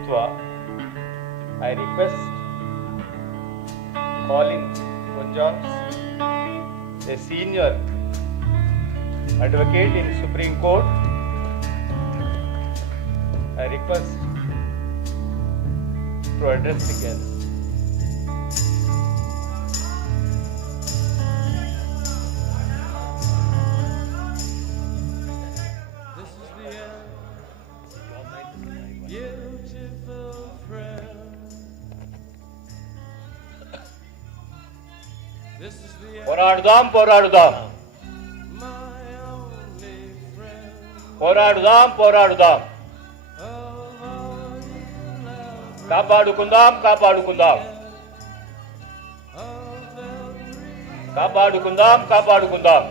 Hindutva, I request Colin Gunjans, a senior advocate in Supreme Court. I request to address the guest. పోరాడుదాం పోరాడుదాం పోరాడుదాం పోరాడుదాం కాపాడుకుందాం కాపాడుకుందాం కాపాడుకుందాం కాపాడుకుందాం.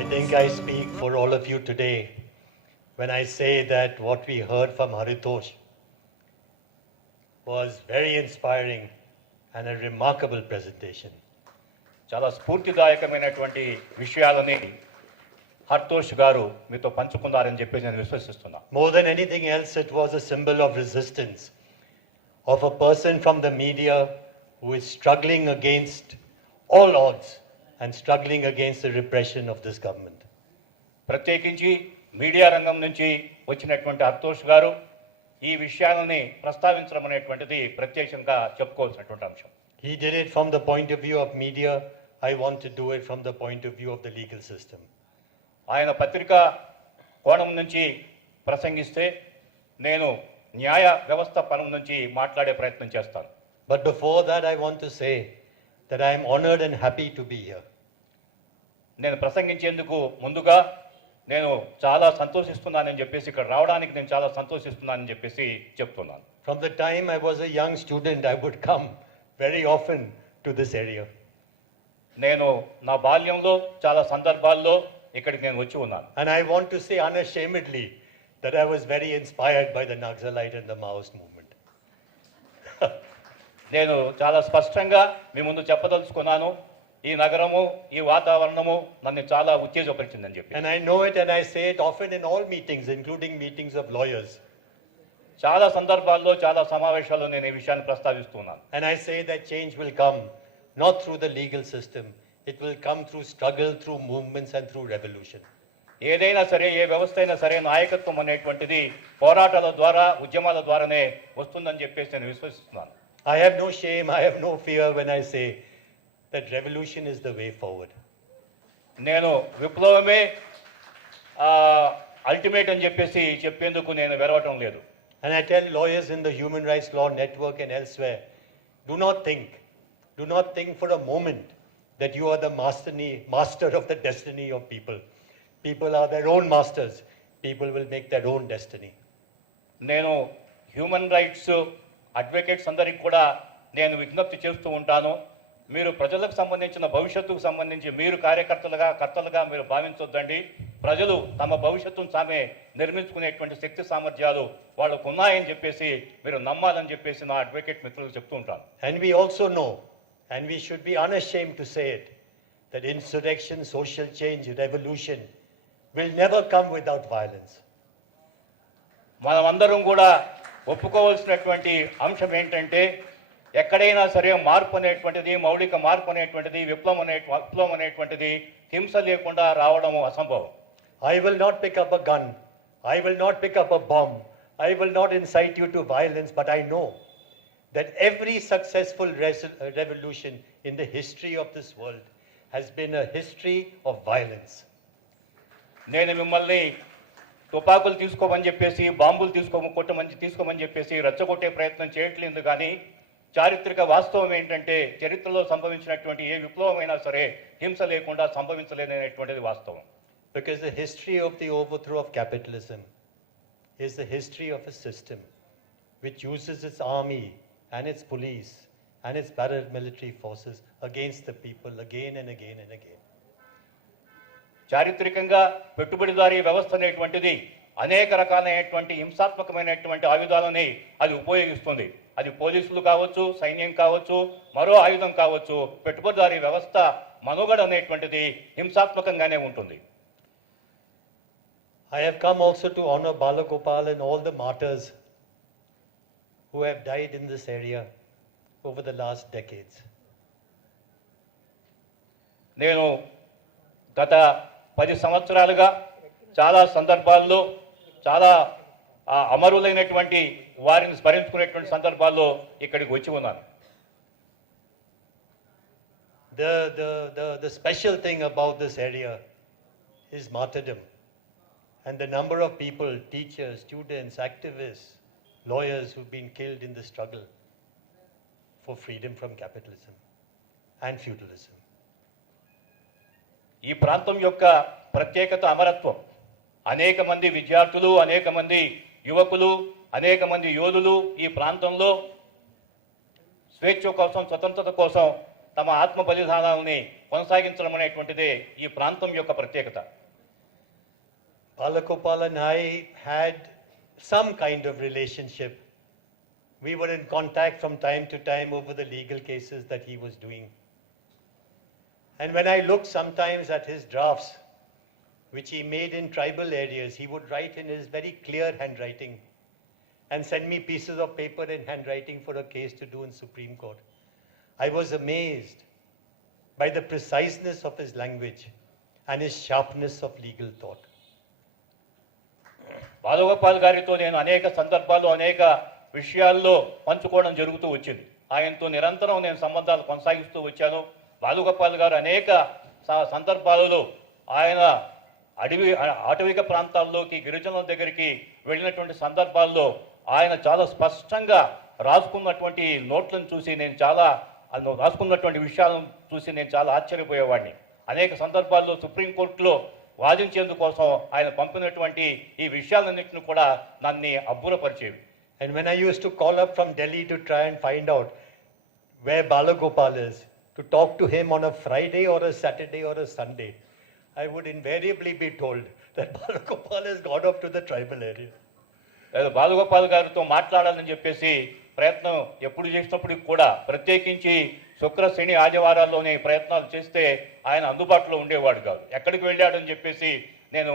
I think I speak for all of you today when I say that what we heard from Haritosh was very inspiring and a remarkable presentation. చాలా స్ఫూర్తిదాయకమైనటువంటి విషయాలని హర్తోష్ గారు మీతో పంచుకున్నారని చెప్పి నేను విశ్వసిస్తున్నా. More than anything else, it was a symbol of resistance of a person from the media who is struggling against all odds and struggling against the repression of this government. ప్రత్యేకించి media రంగం నుంచి వచ్చినటువంటి హర్తోష్ గారు ఈ విషయాలని ప్రస్తావించడం అనేటువంటిది ప్రత్యేకంగా చెప్పుకోవాల్సినటువంటి అంశం. He did it from the point of view of media. I want to do it from the point of view of the legal system. ఆయన పత్రికా కోణం నుంచి ప్రసంగిస్తే నేను న్యాయ వ్యవస్థ పనం నుంచి మాట్లాడే ప్రయత్నం చేస్తాను. But before that, I want to say that I am honored and happy to be here. నేను ప్రసంగించేందుకు ముందుగా నేను చాలా సంతోషిస్తున్నానని చెప్పేసి ఇక్కడ రావడానికి నేను చాలా సంతోషిస్తున్నానని చెప్పేసి చెప్తున్నాను. From the time I was a young student, I would come very often to this area. నేను నా బాల్యంలో చాలా సందర్భాల్లో ఇక్కడికి నేను వచ్చి ఉన్నాను. And I want to say unashamedly that I was very inspired by the Naxalite and the Maoist movement. నేను చాలా స్పష్టంగా మీ ముందు చెప్పదలుచుకున్నాను, ఈ నగరము ఈ వాతావరణము నన్ను చాలా ఉత్తేజపరిచిందని చెప్పి. And I know it and I say it often in all meetings, including meetings of lawyers. చాలా సందర్భాల్లో చాలా సమావేశాల్లో నేను ఈ విషయాన్ని ప్రస్తావిస్తున్నాను. And I say that change will come not through the legal system, it will come through struggle, through movements and through revolution. ఏదైనా సరే ఏ వ్యవస్థ అయినా సరే నాయకత్వం అనేటువంటిది పోరాటాల ద్వారా ఉద్యమాల ద్వారానే వస్తుందని చెప్పేసి నేను విశ్వసిస్తున్నాను. I have no shame, I have no fear when I say that revolution is the way forward. నేను విప్లవమే అల్టిమేట్ అని చెప్పేసి చెప్పేందుకు నేను వెరవటం లేదు. And I tell lawyers in the Human Rights Law Network and elsewhere, do not think for a moment that you are the master of the destiny of people. People are their own masters. People will make their own destiny. నేను human rights advocates అందరికి కూడా నేను విజ్ఞప్తి చేస్తూ ఉంటాను, మీరు ప్రజలకు సంబంధించిన భవిష్యత్తుకు సంబంధించి మీరు కర్తలుగా మీరు భావించొద్దండి. ప్రజలు తమ భవిష్యత్తును తామే నిర్మించుకునేటువంటి శక్తి సామర్థ్యాలు వాళ్ళకు ఉన్నాయని చెప్పేసి మీరు నమ్మాలని చెప్పేసి నా అడ్వకేట్ మిత్రులకు చెప్తూ ఉంటాను. And we also know, and we should be unashamed to say it, that insurrection, social change, revolution will never come without violence. మనమందరం కూడా ఒప్పుకోవాల్సినటువంటి అంశం ఏంటంటే ఎక్కడైనా సరే మార్పు అనేటువంటిది, మౌలిక మార్పు అనేటువంటిది, విప్లవం అనేటువంటిది హింస లేకుండా రావడం అసంభవం. I will not pick up a gun. I will not pick up a bomb. I will not incite you to violence, but I know that every successful revolution in the history of this world has been a history of violence. నేను మిమ్మల్ని తుపాకులు తీసుకోమని చెప్పేసి, బాంబులు తీసుకోమని చెప్పేసి రెచ్చగొట్టే ప్రయత్నం చేయట్లేదు. కానీ చారిత్రక వాస్తవం ఏంటంటే చరిత్రలో సంభవించినటువంటి ఏ విప్లవమైనా సరే హింస లేకుండా సంభవించలేదనేటువంటిది వాస్తవం. Because the history of the overthrow of capitalism is the history of a system which uses its army and its police and its paramilitary forces against the people again and again and again. చారిత్రకంగా పెట్టుబడిదారీ వ్యవస్థ అనేటువంటిది అనేక రకాలైనటువంటి హింసాత్మకమైనటువంటి ఆయుధాలని అది ఉపయోగిస్తుంది. అది పోలీసులు కావచ్చు, సైన్యం కావచ్చు, మరో ఆయుధం కావచ్చు. పెట్టుబడిదారీ వ్యవస్థ మనుగడ అనేటువంటిది హింసాత్మకంగానే ఉంటుంది. I have come also to honor Balagopal and all the martyrs who have died in this area over the last decades. నేను గత 10 సంవత్సరాలుగా చాలా సందర్భాల్లో చాలా అమరులైనటువంటి వారిని స్మరించుకునేటువంటి సందర్భాల్లో ఇక్కడికి వచ్చి ఉన్నాను. The special thing about this area is martyrdom. And the number of people, teachers, students, activists, lawyers who've been killed in the struggle for freedom from capitalism and feudalism. ఈ ప్రాంతం యొక్క ప్రత్యేకత అమరత్వం. అనేక మంది విద్యార్థులు, అనేక మంది యువకులు, అనేక మంది యోధులు ఈ ప్రాంతంలో స్వేచ్ఛ కోసం, స్వతంత్రత కోసం తమ ఆత్మ బలిదానాలని కొనసాగించడం అనేటువంటిదే ఈ ప్రాంతం యొక్క ప్రత్యేకత. Balagopal and I had some kind of relationship. We were in contact from time to time over the legal cases that he was doing. And when I looked sometimes at his drafts, which he made in tribal areas, he would write in his very clear handwriting and send me pieces of paper in handwriting for a case to do in Supreme Court. I was amazed by the preciseness of his language and his sharpness of legal thought. Balagopal గారితో నేను అనేక సందర్భాల్లో అనేక విషయాల్లో పంచుకోవడం జరుగుతూ వచ్చింది. ఆయనతో నిరంతరం నేను సంబంధాలు కొనసాగిస్తూ వచ్చాను. బాలగోపాల్ గారు అనేక సందర్భాలలో ఆయన అటవిక ప్రాంతాల్లోకి, గిరిజనుల దగ్గరికి వెళ్ళినటువంటి సందర్భాల్లో ఆయన చాలా స్పష్టంగా రాసుకున్నటువంటి నోట్లను చూసి నేను రాసుకున్నటువంటి విషయాలను చూసి నేను చాలా ఆశ్చర్యపోయేవాడిని. అనేక సందర్భాల్లో సుప్రీంకోర్టులో వాదించేందుకోసం ఆయన పంపినటువంటి ఈ విషయాలన్నింటినీ కూడా నన్ను అబ్బురపరిచేవి. And when I used to call up from Delhi to try and find out where Balagopal is, to talk to him on a Friday or a Saturday or a Sunday, I would invariably be told that Balagopal has gone up to the tribal area. Balagopal గారితో మాట్లాడాలని చెప్పేసి ప్రయత్నం ఎప్పుడు చేసినప్పటికి కూడా ప్రత్యేకించి శుక్ర, శని, ఆదివారాల్లోనే ప్రయత్నాలు చేస్తే ఆయన అందుబాటులో ఉండేవాడు కాదు. ఎక్కడికి వెళ్ళాడని చెప్పేసి నేను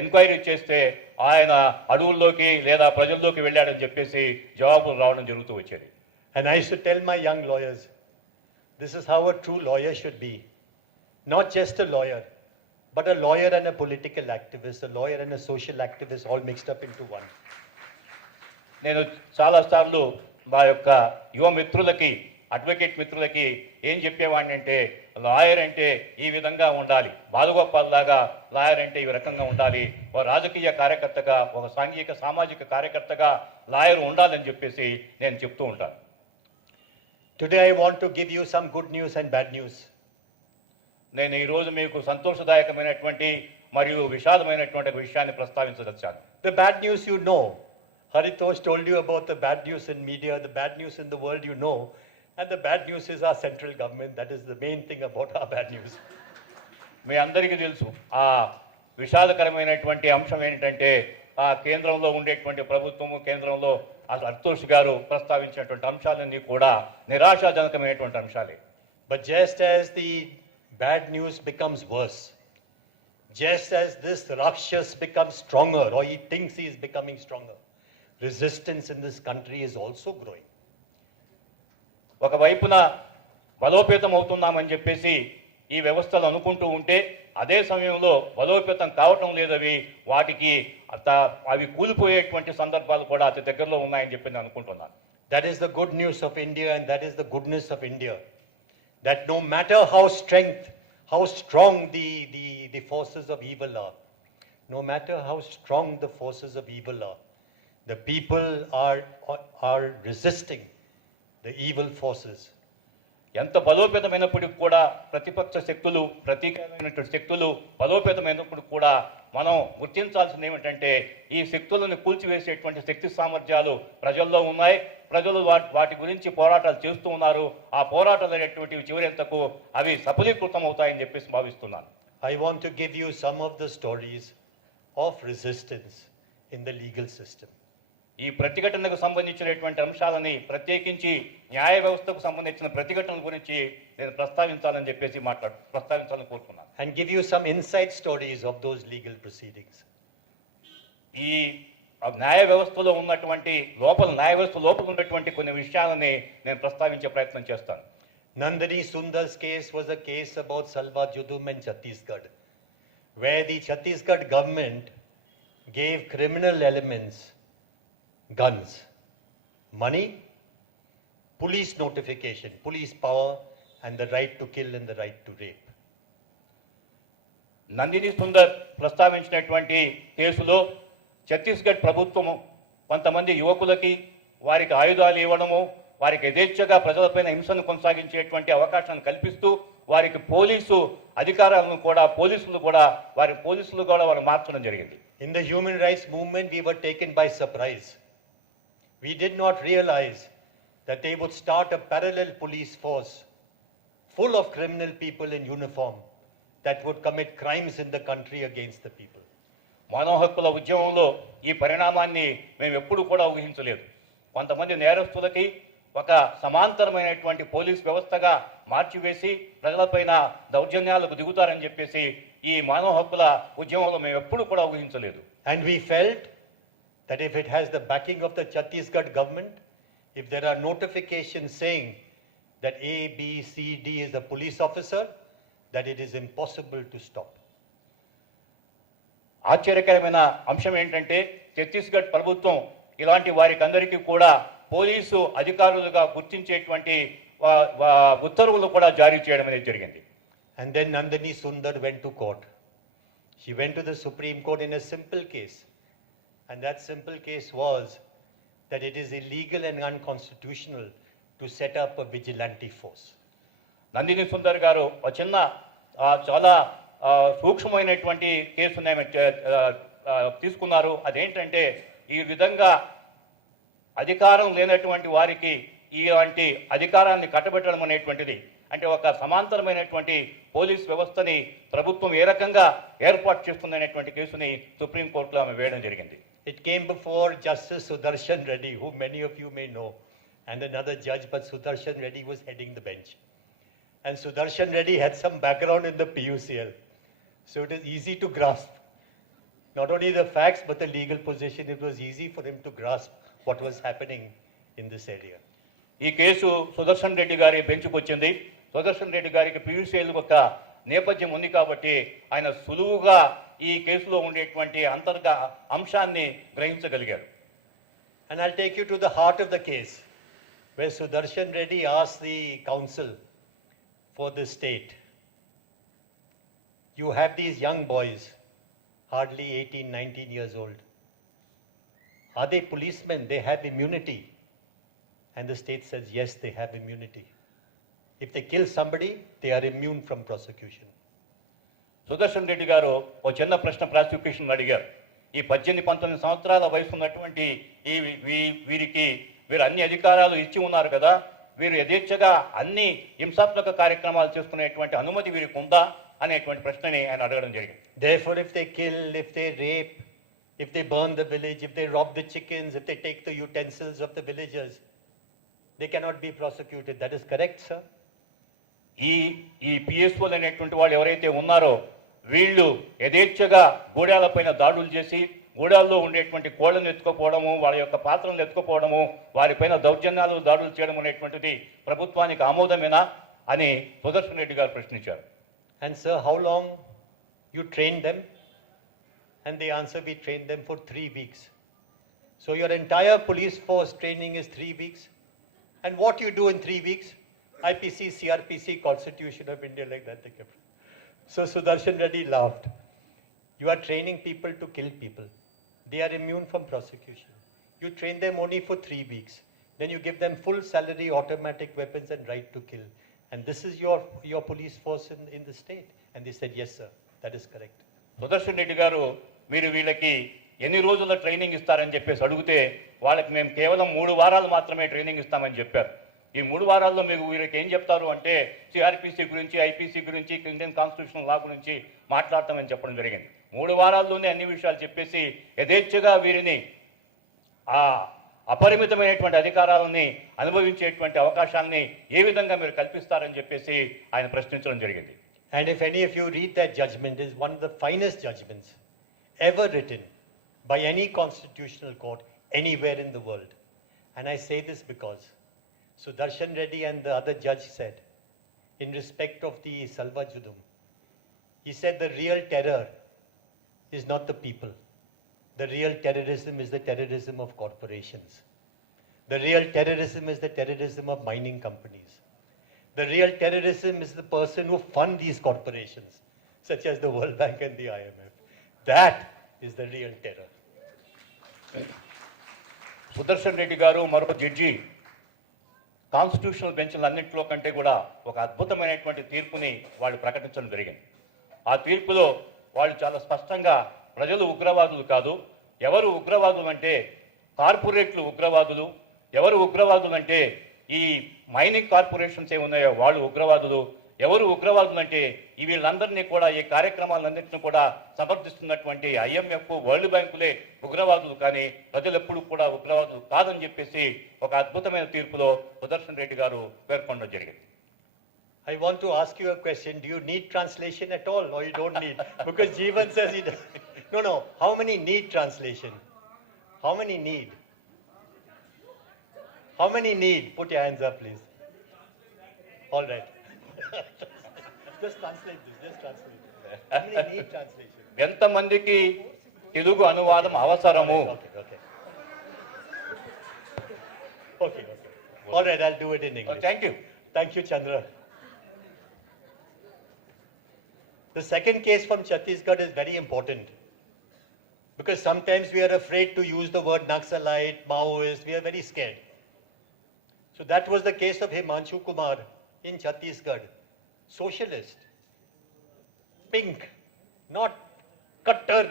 ఎంక్వైరీ చేస్తే ఆయన అడవుల్లోకి లేదా ప్రజల్లోకి వెళ్ళాడని చెప్పేసి జవాబులు రావడం జరుగుతూ వచ్చేది. And I used to tell my young lawyers, this is how a true lawyer should be. Not just a lawyer, but a lawyer and a political activist, a lawyer and a social activist all mixed up into one. నేను చాలాసార్లు మా యొక్క యువ మిత్రులకి, advocate మిత్రులకి ఏం చెప్పేవాడిని అంటే, లాయర్ అంటే ఈ విధంగా ఉండాలి, బాలగోపాల్ లాగా లాయర్ అంటే ఈ రకంగా ఉండాలి, ఒక రాజకీయ కార్యకర్తగా, ఒక సాంఘిక సామాజిక కార్యకర్తగా లాయర్ ఉండాలని చెప్పేసి నేను చెప్తూ ఉంటాను. Today I want to give you some good news and bad news. నేను ఈరోజు మీకు సంతోషదాయకమైనటువంటి మరియు విషాదమైనటువంటి విషయాన్ని ప్రస్తావించదచ్చాను. The bad news you know. Haritosh told you about the bad news in media, the bad news in the world you know, and the bad news is our central government. That is the main thing about our bad news. మీ అందరికీ తెలుసు ఆ విషాదకరమైనటువంటి అంశం ఏంటంటే ఆ కేంద్రంలో ఉండేటువంటి ప్రభుత్వము, కేంద్రంలో హరితోష్ గారు ప్రస్తావించినటువంటి అంశాలన్నీ కూడా నిరాశాజనకమైనటువంటి అంశాలే. But just as the bad news becomes worse, just as this Rakshas becomes stronger, or he thinks he is becoming stronger, resistance in this country is also growing. ఒకవైపున బలోపేతం అవుతున్నామని చెప్పేసి ఈ వ్యవస్థలు అనుకుంటూ ఉంటే అదే సమయంలో బలోపేతం కావటం లేదవి, వాటికి అవి కూలిపోయేటువంటి సందర్భాలు కూడా అతి దగ్గరలో ఉన్నాయని చెప్పి నేను అనుకుంటున్నాను. That is the good news of India, and that is the goodness of India. That no matter how strong the forces of evil are, no matter how strong the forces of evil are, the people are resisting the evil forces. ఎంత బలోపేతమైనప్పటికీ కూడా ప్రతిపక్ష శక్తులు, ప్రతీకమైనటువంటి శక్తులు బలోపేతమైనప్పటికీ కూడా మనం గుర్తించాల్సింది ఏమిటంటే ఈ శక్తులను కూల్చివేసేటువంటి శక్తి సామర్థ్యాలు ప్రజల్లో ఉన్నాయి. ప్రజలు వాటి గురించి పోరాటాలు చేస్తూ ఉన్నారు. ఆ పోరాటాలు అనేటువంటివి చివరింతకు అవి సఫలీకృతం అవుతాయని చెప్పేసి భావిస్తున్నాను. I want to give you some of the stories of resistance in the legal system. ఈ ప్రతిఘటనకు సంబంధించినటువంటి అంశాలని ప్రత్యేకించి న్యాయ వ్యవస్థకు సంబంధించిన ప్రతిఘటనల గురించి నేను ప్రస్తావించాలని చెప్పేసి కోరుతున్నాను. And give you some inside stories of those legal proceedings. ఈ న్యాయ వ్యవస్థలో ఉన్నటువంటి న్యాయ వ్యవస్థ లోపల ఉన్నటువంటి కొన్ని విషయాలని నేను ప్రస్తావించే ప్రయత్నం చేస్తాను. Nandini Sundar's case was a case about Salwa Judum and Chhattisgarh, where the Chhattisgarh government gave criminal elements guns, money, police notification, police power, and the right to kill and the right to rape. Nandini Sundar ప్రస్తావించినటువంటి కేసులో ఛత్తీస్గఢ్ ప్రభుత్వము కొంతమంది యువకులకి వారికి ఆయుధాలు ఇవ్వడము, వారికి యథేచ్ఛగా ప్రజలపైన హింసను కొనసాగించేటువంటి అవకాశాన్ని కల్పిస్తూ వారికి పోలీసు అధికారాలను కూడా పోలీసులు కూడా వారు మార్చడం జరిగింది. In the human rights movement, we were taken by surprise. We did not realize that they would start a parallel police force full of criminal people in uniform that would commit crimes in the country against the people. మానవ హక్కుల ఉద్యమంలో ఈ పరిణామాన్ని మేము ఎప్పుడు కూడా ఊహించలేదు. కొంతమంది నేరస్తులకి ఒక సమాంతరమైనటువంటి పోలీస్ వ్యవస్థగా మార్చివేసి ప్రజలపైన దౌర్జన్యాలకు దిగుతారని చెప్పేసి ఈ మానవ హక్కుల ఉద్యమంలో మేము ఎప్పుడు కూడా ఊహించలేదు. And we felt that if it has the backing of the Chhattisgarh government, if there are notifications saying that A, B, C, D is a police officer, that it is impossible to stop. ఆశ్చర్యకరమైన అంశం ఏంటంటే ఛత్తీస్గఢ్ ప్రభుత్వం ఇలాంటి వారికి అందరికీ కూడా police అధికారులుగా గుర్తించేటువంటి ఉత్తర్వులు కూడా జారీ చేయడం అనేది జరిగింది. And then Nandini Sundar went to court. She went to the Supreme Court in a simple case. And that simple case was that it is illegal and unconstitutional to set up a vigilante force. Nandini Sundar గారు ఒక చిన్న చాలా సూక్ష్మమైనటువంటి కేసుని తీసుకున్నారు. అదేంటంటే ఈ విధంగా అధికారం లేనటువంటి వారికి ఇలాంటి అధికారాన్ని కట్టబెట్టడం అనేటువంటిది, అంటే ఒక సమాంతరమైనటువంటి పోలీస్ వ్యవస్థని ప్రభుత్వం ఏ రకంగా ఏర్పాటు చేస్తుందనేటువంటి కేసుని సుప్రీంకోర్టులో ఆమె వేయడం జరిగింది. It came before Justice Sudarshan Reddy, who many of you may know, and another judge, but Sudarshan Reddy was heading the bench. And Sudarshan Reddy had some background in the PUCL. So it is easy to grasp. Not only the facts, but the legal position. It was easy for him to grasp what was happening in this area. ఈ case Sudarshan Reddy గారి బెంచ్కి వచ్చింది. సుదర్శన్ రెడ్డి గారికి PUCL ఒక నేపథ్యం ఉంది కాబట్టి ఆయన సులువుగా ఈ కేసులో ఉండేటువంటి అంశాన్ని గ్రహించగలిగారు. And I'll take you to the heart of the case, where Sudarshan Reddy asked the counsel for the state, you have these young boys, hardly 18, 19 years old. Are they policemen? They have immunity. And the state says, yes, they have immunity. If they kill somebody, they are immune from prosecution. Sudarshan Reddy గారు ఒక చిన్న ప్రశ్న prosecution అడిగారు. ఈ 18-19 సంవత్సరాల వయసు ఉన్నటువంటి వీరు అన్ని అధికారాలు ఇచ్చి ఉన్నారు కదా, వీరు యథేచ్ఛగా అన్ని హింసాత్మక కార్యక్రమాలు చేసుకునేటువంటి అనుమతి వీరికి ఉందా అనేటువంటి ప్రశ్నని ఆయన అడగడం జరిగింది. Therefore, if they kill, if they rape, if they burn the village, if they rob the chickens, if they take the utensils of the villagers, they cannot be prosecuted. That is correct, sir? ఈ పిఎస్ఓలు అనేటువంటి వాళ్ళు ఎవరైతే ఉన్నారో వీళ్ళు యథేచ్ఛగా గూడాలపైన దాడులు చేసి గూడాల్లో ఉండేటువంటి కోళ్లను ఎత్తుకోపోవడము, వాళ్ళ యొక్క పాత్రలను ఎత్తుకోపోవడము, వారిపైన దాడులు చేయడం అనేటువంటిది ప్రభుత్వానికి ఆమోదమేనా అని సుదర్శన్ రెడ్డి గారు ప్రశ్నించారు. And sir, how long you trained them? And the answer, we trained them for 3 weeks. So your entire police force training is 3 weeks. And what you do in 3 weeks? IPC, CRPC, Constitution of India, like that they kept. So Sudarshan Reddy laughed. You are training people to kill people. They are immune from prosecution. You train them only for 3 weeks. Then you give them full salary, automatic weapons and right to kill. And this is your police force in the state. And they said, yes, sir, that is correct. Sudarshan Reddy గారు మీరు వీళ్ళకి ఎన్ని రోజుల training ఇస్తారని చెప్పేసి అడిగితే వాళ్ళకి మేము కేవలం 3 వారాలు మాత్రమే ట్రైనింగ్ ఇస్తామని చెప్పారు. ఈ 3 వారాల్లో మీకు వీరికి ఏం చెప్తారు అంటే సిఆర్పిసి గురించి, ఐపీసీ గురించి, ఇండియన్ కాన్స్టిట్యూషనల్ లా గురించి మాట్లాడతామని చెప్పడం జరిగింది. 3 వారాల్లోనే అన్ని విషయాలు చెప్పేసి యథేచ్ఛగా వీరిని ఆ అపరిమితమైనటువంటి అధికారాలని అనుభవించేటువంటి అవకాశాలని ఏ విధంగా మీరు కల్పిస్తారని చెప్పేసి ఆయన ప్రశ్నించడం జరిగింది. And if any of you read that judgment, it is one of the finest judgments ever written by any constitutional court anywhere in the world. And I say this because Sudarshan Reddy and the other judge said, in respect of the Salva Judum, he said the real terror is not the people. The real terrorism is the terrorism of corporations. The real terrorism is the terrorism of mining companies. The real terrorism is the person who fund these corporations, such as the World Bank and the IMF. That is the real terror. Sudarshan Reddy గారు మరో judge constitutional బెంచ్లన్నింటిలో కంటే కూడా ఒక అద్భుతమైనటువంటి తీర్పుని వాళ్ళు ప్రకటించడం జరిగింది. ఆ తీర్పులో వాళ్ళు చాలా స్పష్టంగా ప్రజలు ఉగ్రవాదులు కాదు, ఎవరు ఉగ్రవాదులు అంటే కార్పొరేట్లు ఉగ్రవాదులు, ఎవరు ఉగ్రవాదులు అంటే ఈ మైనింగ్ కార్పొరేషన్స్ ఏమున్నాయో వాళ్ళు ఉగ్రవాదులు, ఎవరు ఉగ్రవాదులు అంటే ఈ వీళ్ళందరినీ కూడా ఈ కార్యక్రమాలన్నింటినీ కూడా సమర్థిస్తున్నటువంటి IMF వరల్డ్ బ్యాంకులే ఉగ్రవాదులు, కానీ ప్రజలు ఎప్పుడు కూడా ఉగ్రవాదులు కాదని చెప్పేసి ఒక అద్భుతమైన తీర్పులో సుదర్శన్ రెడ్డి గారు పేర్కొనడం జరిగింది. I want to ask you a question. Do you need translation at all or you don't need? Because Jeevan says he does. No. How many need translation? How many need? How many need? Put your hands up, please. All right. Just translate this. Just translate this. How many need translation? ఎంతమందికి తెలుగు అనువాదం అవసరము? Okay. All right, I'll do it in English. Thank you. Thank you, Chandra. The second case from Chhattisgarh is very important because sometimes we are afraid to use the word Naxalite, Maoist, we are very scared. So that was the case of Himanshu Kumar in Chhattisgarh. Socialist, pink, not cutter,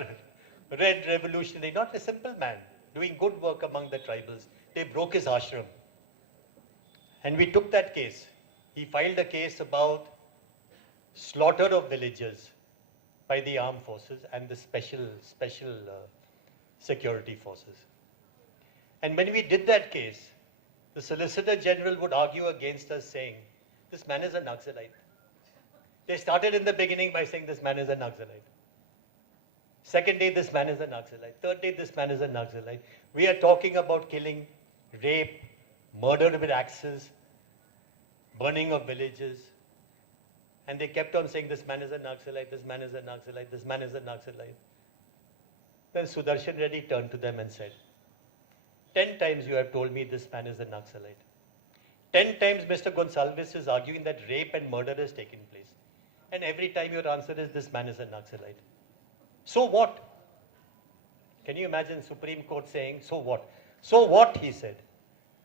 red revolutionary, not a simple man, doing good work among the tribals. They broke his ashram. And we took that case. He filed a case about slaughter of villagers by the armed forces and the special security forces. And when we did that case, the Solicitor General would argue against us saying, this man is a Naxalite. They started in the beginning by saying this man is a Naxalite. Second day, this man is a Naxalite. Third day, this man is a Naxalite. We are talking about killing, rape, murder with axes, burning of villages. And they kept on saying, this man is a Naxalite, this man is a Naxalite, this man is a Naxalite. Then Sudarshan Reddy turned to them and said, 10 times you have told me this man is a Naxalite. 10 times Mr. Gonsalves is arguing that rape and murder has taken place. And every time your answer is, this man is a Naxalite. So what? Can you imagine Supreme Court saying, so what? So what, he said.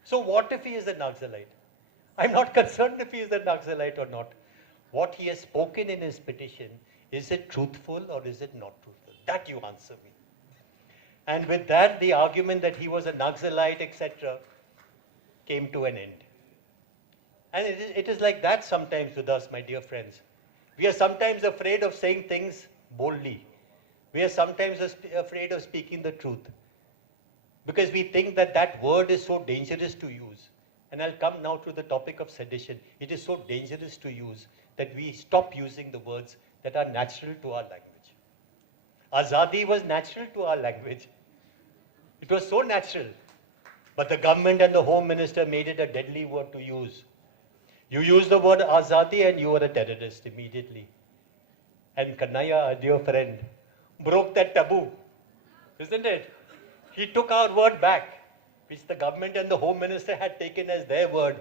So what if he is a Naxalite? I'm not concerned if he is a Naxalite or not. What he has spoken in his petition, is it truthful or is it not truthful? That you answer me. And with that, the argument that he was a Naxalite, etc., came to an end. And it is like that sometimes with us, my dear friends. We are sometimes afraid of saying things boldly. We are sometimes afraid of speaking the truth. Because we think that that word is so dangerous to use. And I'll come now to the topic of sedition. It is so dangerous to use that we stop using the words that are natural to our language. Azadi was natural to our language. It was so natural. But the government and the Home Minister made it a deadly word to use. You use the word Azadi and you are a terrorist immediately. And Kannaya, a dear friend, broke that taboo. Isn't it? He took our word back, which the government and the Home Minister had taken as their word,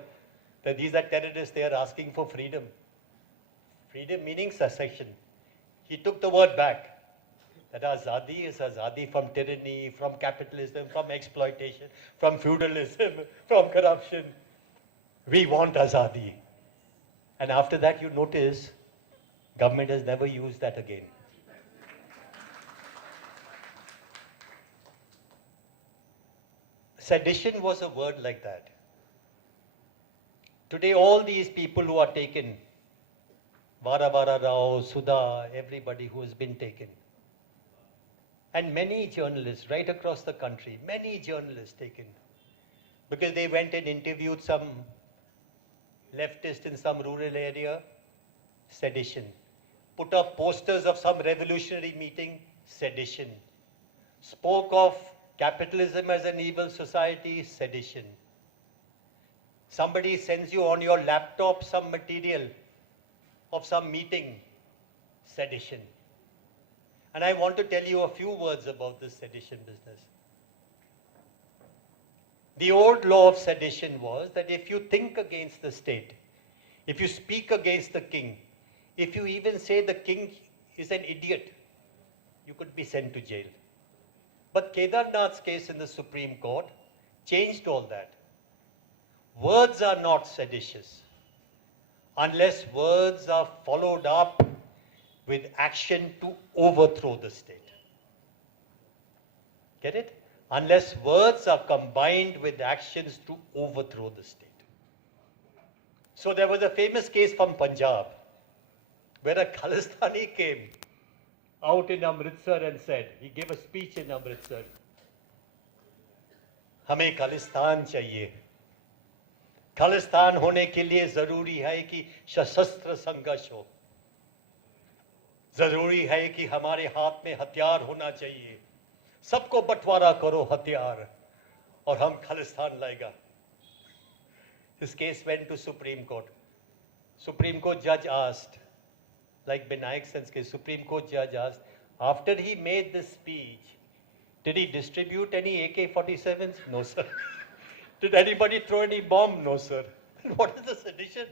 that these are terrorists, they are asking for freedom. Freedom meaning secession. He took the word back. That Azadi is Azadi from tyranny, from capitalism, from exploitation, from feudalism, from corruption. We want Azadi. And after that, you notice, government has never used that again. Sedition was a word like that. Today, all these people who are taken, Vara Rao, Sudha, everybody who has been taken, and many journalists right across the country, many journalists taken, because they went and interviewed some leftist in some rural area, sedition. Put up posters of some revolutionary meeting, sedition. spoke of capitalism as an evil society, sedition. Somebody sends you on your laptop some material of some meeting, sedition. And I want to tell you a few words about this sedition business. The old law of sedition was that if you think against the state, if you speak against the king, if you even say the king is an idiot, you could be sent to jail. But Kedarnath's case in the Supreme Court changed all that. Words are not seditious unless words are followed up with action to overthrow the state. Get it? Unless words are combined with actions to overthrow the state. So there was a famous case from Punjab where a Khalistani came out in Amritsar and said, he gave a speech in Amritsar, हमें खालिस्तान चाहिए. खालिस्तान होने के लिए जरूरी है कि सशस्त्र संघर्ष हो. जरूरी है कि हमारे हाथ में हथियार होना चाहिए. सबको बंटवारा करो हथियार और हम खालिस्तान लाएगा. His case went to Supreme Court. Supreme Court judge asked, like Binayak Sen's case, Supreme Court judge asked, after he made this speech, did he distribute any AK-47s? No, sir. Did anybody throw any bomb? No, sir. What is the sedition?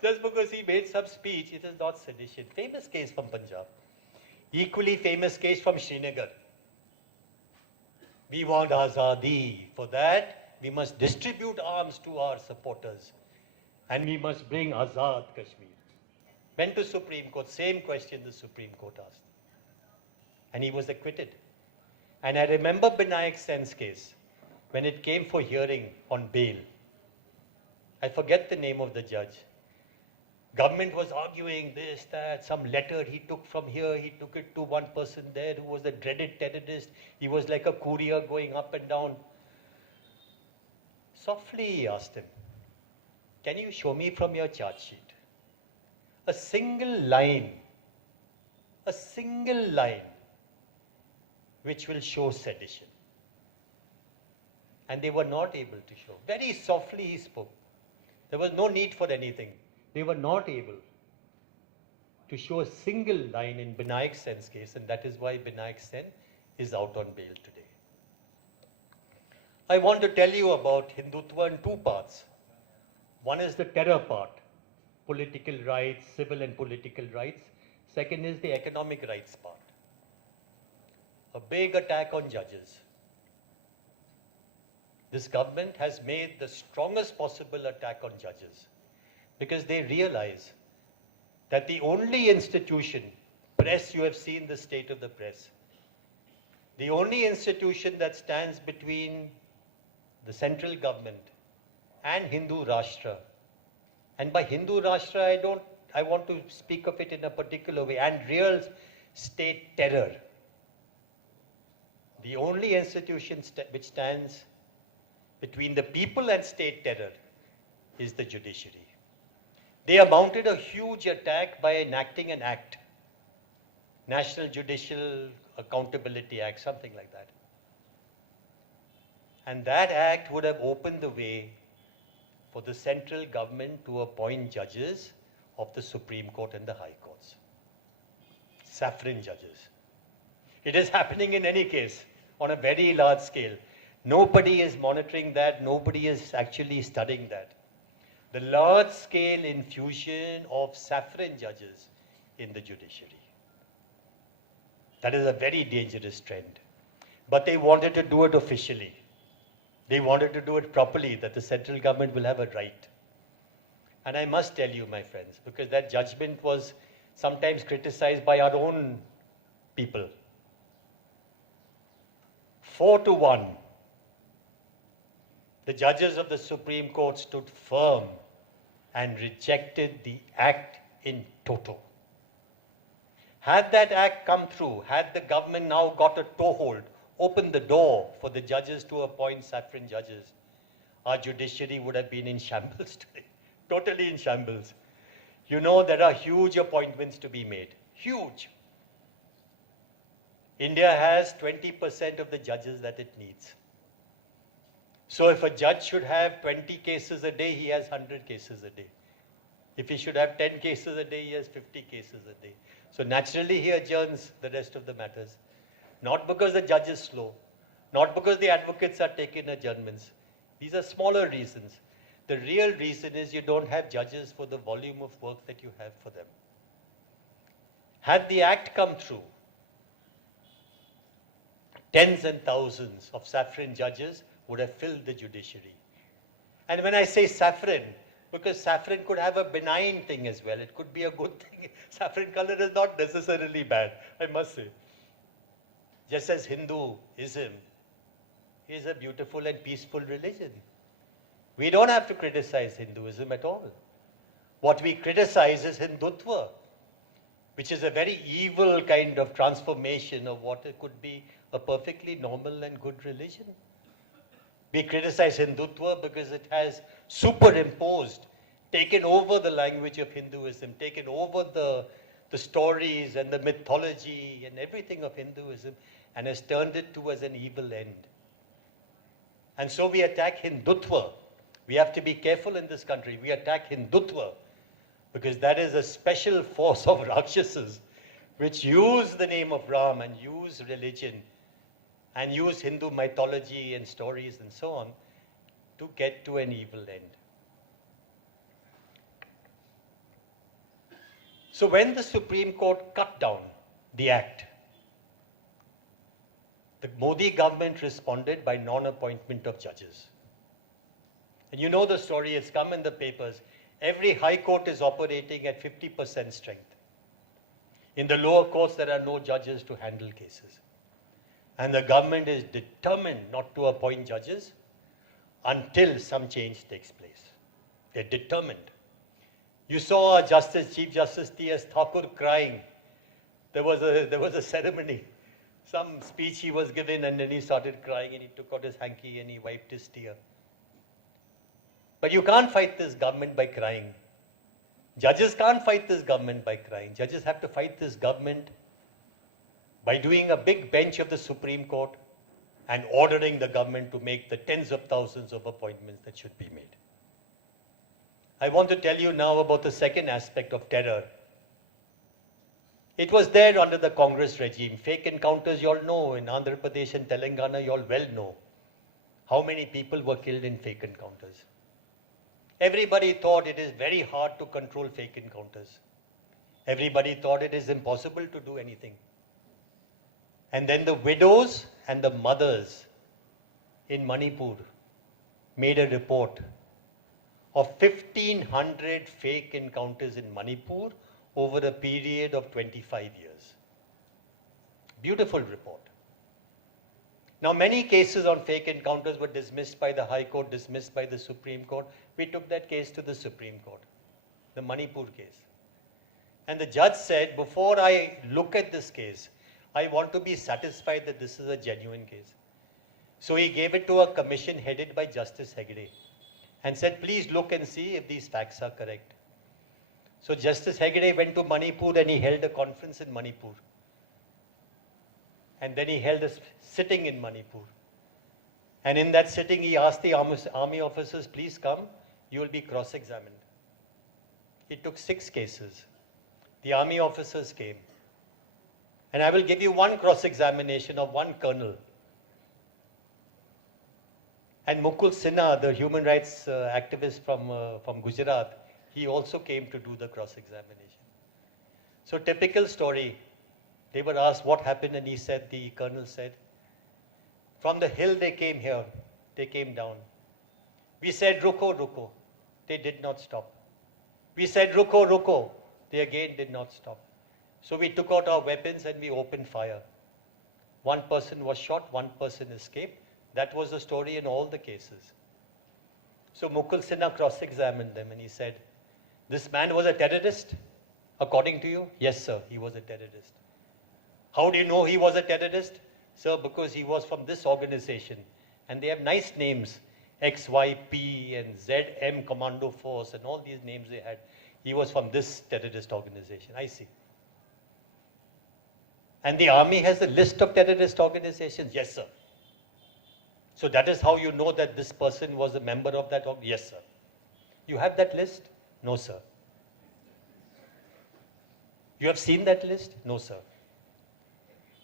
Just because he made some speech, it is not sedition. Famous case from Punjab. Equally famous case from Srinagar. We want Azadi. For that, we must distribute arms to our supporters. And we must bring Azad Kashmir. Went to Supreme Court, same question the Supreme Court asked. And he was acquitted. And I remember Binayak Sen's case, when it came for hearing on bail. I forget the name of the judge. Government was arguing this, that, some letter he took from here, he took it to one person there who was a dreaded terrorist. He was like a courier going up and down. Softly he asked him, can you show me from your charge sheet a single line which will show sedition? And they were not able to show. Very softly he spoke. There was no need for anything. They were not able to show a single line in Binayak Sen's case, and that is why Binayak Sen is out on bail today. I want to tell you about Hindutva in two parts. One is the terror part, political rights, civil and political rights. Second is the economic rights part. A big attack on judges. This government has made the strongest possible attack on judges because they realize that the only institution, press, you have seen the state of the press, the only institution that stands between the central government and Hindu Rashtra, and by Hindu Rashtra I want to speak of it in a particular way, and real state terror. The only institution which stands between the people and state terror is the judiciary. They have mounted a huge attack by enacting an act, National Judicial Accountability Act, something like that. And that act would have opened the way for the central government to appoint judges of the Supreme Court and the High Courts. Saffron judges. It is happening in any case on a very large scale. Nobody is monitoring that. Nobody is actually studying that. The large-scale infusion of saffron judges in the judiciary. That is a very dangerous trend. But they wanted to do it officially. They wanted to do it properly, that the central government will have a right. And I must tell you, my friends, because that judgment was sometimes criticized by our own people. 4-1. The judges of the Supreme Court stood firm and rejected the act in toto. Had that act come through, had the government now got a toehold, opened the door for the judges to appoint saffron judges, our judiciary would have been in shambles today, totally in shambles. You know, there are huge appointments to be made, huge. India has 20% of the judges that it needs. So if a judge should have 20 cases a day, he has 100 cases a day. If he should have 10 cases a day, he has 50 cases a day. So naturally he adjourns the rest of the matters. Not because the judge is slow, not because the advocates are taking adjournments. These are smaller reasons. The real reason is you don't have judges for the volume of work that you have for them. Had the act come through, tens and thousands of saffron judges would have filled the judiciary. And when I say saffron, because saffron could have a benign thing as well. It could be a good thing. Saffron color is not necessarily bad, I must say. Just as Hinduism is a beautiful and peaceful religion. We don't have to criticize Hinduism at all. What we criticize is Hindutva, which is a very evil kind of transformation of what it could be a perfectly normal and good religion. We criticize Hindutva because it has superimposed, taken over the language of Hinduism, taken over the stories and the mythology and everything of Hinduism, and has turned it towards an evil end. And so we attack Hindutva. We have to be careful in this country. We attack Hindutva because that is a special force of Rakshasas which use the name of Ram and use religion and use Hindu mythology and stories and so on to get to an evil end. So when the Supreme Court cut down the act, the Modi government responded by non-appointment of judges. And you know the story, it's come in the papers. Every high court is operating at 50% strength. In the lower courts, there are no judges to handle cases. And the government is determined not to appoint judges until some change takes place. They're determined. You saw Chief Justice T.S. Thakur crying. There was a ceremony. Some speech he was given and then he started crying and he took out his hanky and he wiped his tear. But you can't fight this government by crying. Judges can't fight this government by crying. Judges have to fight this government by doing a big bench of the Supreme Court and ordering the government to make the tens of thousands of appointments that should be made. I want to tell you now about the second aspect of terror. It was there under the Congress regime. Fake encounters, you all know, in Andhra Pradesh and Telangana, you all well know how many people were killed in fake encounters. Everybody thought it is very hard to control fake encounters. Everybody thought it is impossible to do anything. And then the widows and the mothers in Manipur made a report of 1,500 fake encounters in Manipur over a period of 25 years. Beautiful report. Now, many cases on fake encounters were dismissed by the High Court, dismissed by the Supreme Court. We took that case to the Supreme Court, the Manipur case. And the judge said, before I look at this case, I want to be satisfied that this is a genuine case. So he gave it to a commission headed by Justice Hegde and said, please look and see if these facts are correct. So Justice Hegde went to Manipur and he held a conference in Manipur. And then he held a sitting in Manipur. And in that sitting, he asked the army officers, please come, you will be cross-examined. He took 6 cases. The army officers came. And I will give you one cross-examination of one colonel. And Mukul Sinha, the human rights activist from Gujarat, he also came to do the cross-examination. So typical story. They were asked what happened and he said, the colonel said, from the hill they came here, they came down. We said, ruko, ruko. They did not stop. We said, ruko, ruko. They again did not stop. So we took out our weapons and we opened fire. One person was shot, one person escaped. That was the story in all the cases. So Mukul Sinha cross-examined them and he said, this man was a terrorist, according to you? Yes, sir, he was a terrorist. How do you know he was a terrorist? Sir, because he was from this organization. And they have nice names, XYP and ZM Commando Force and all these names they had. He was from this terrorist organization. I see. And the army has a list of terrorist organizations. Yes, sir. So that is how you know that this person was a member of that org. Yes, sir. You have that list? No, sir. You have seen that list? No, sir.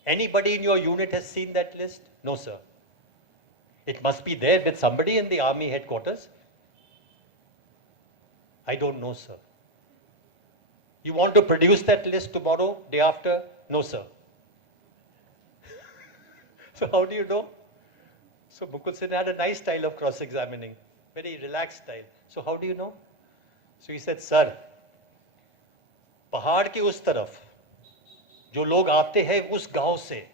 Anybody in your unit has seen that list? No, sir. It must be there with somebody in the army headquarters. I don't know, sir. You want to produce that list tomorrow, day after? No, sir. So how do you know? So Mukul Sen had a nice style of cross-examining, very relaxed style. So how do you know? So he said, sir, पहाड़ की उस तरफ जो लोग आते हैं उस गांव से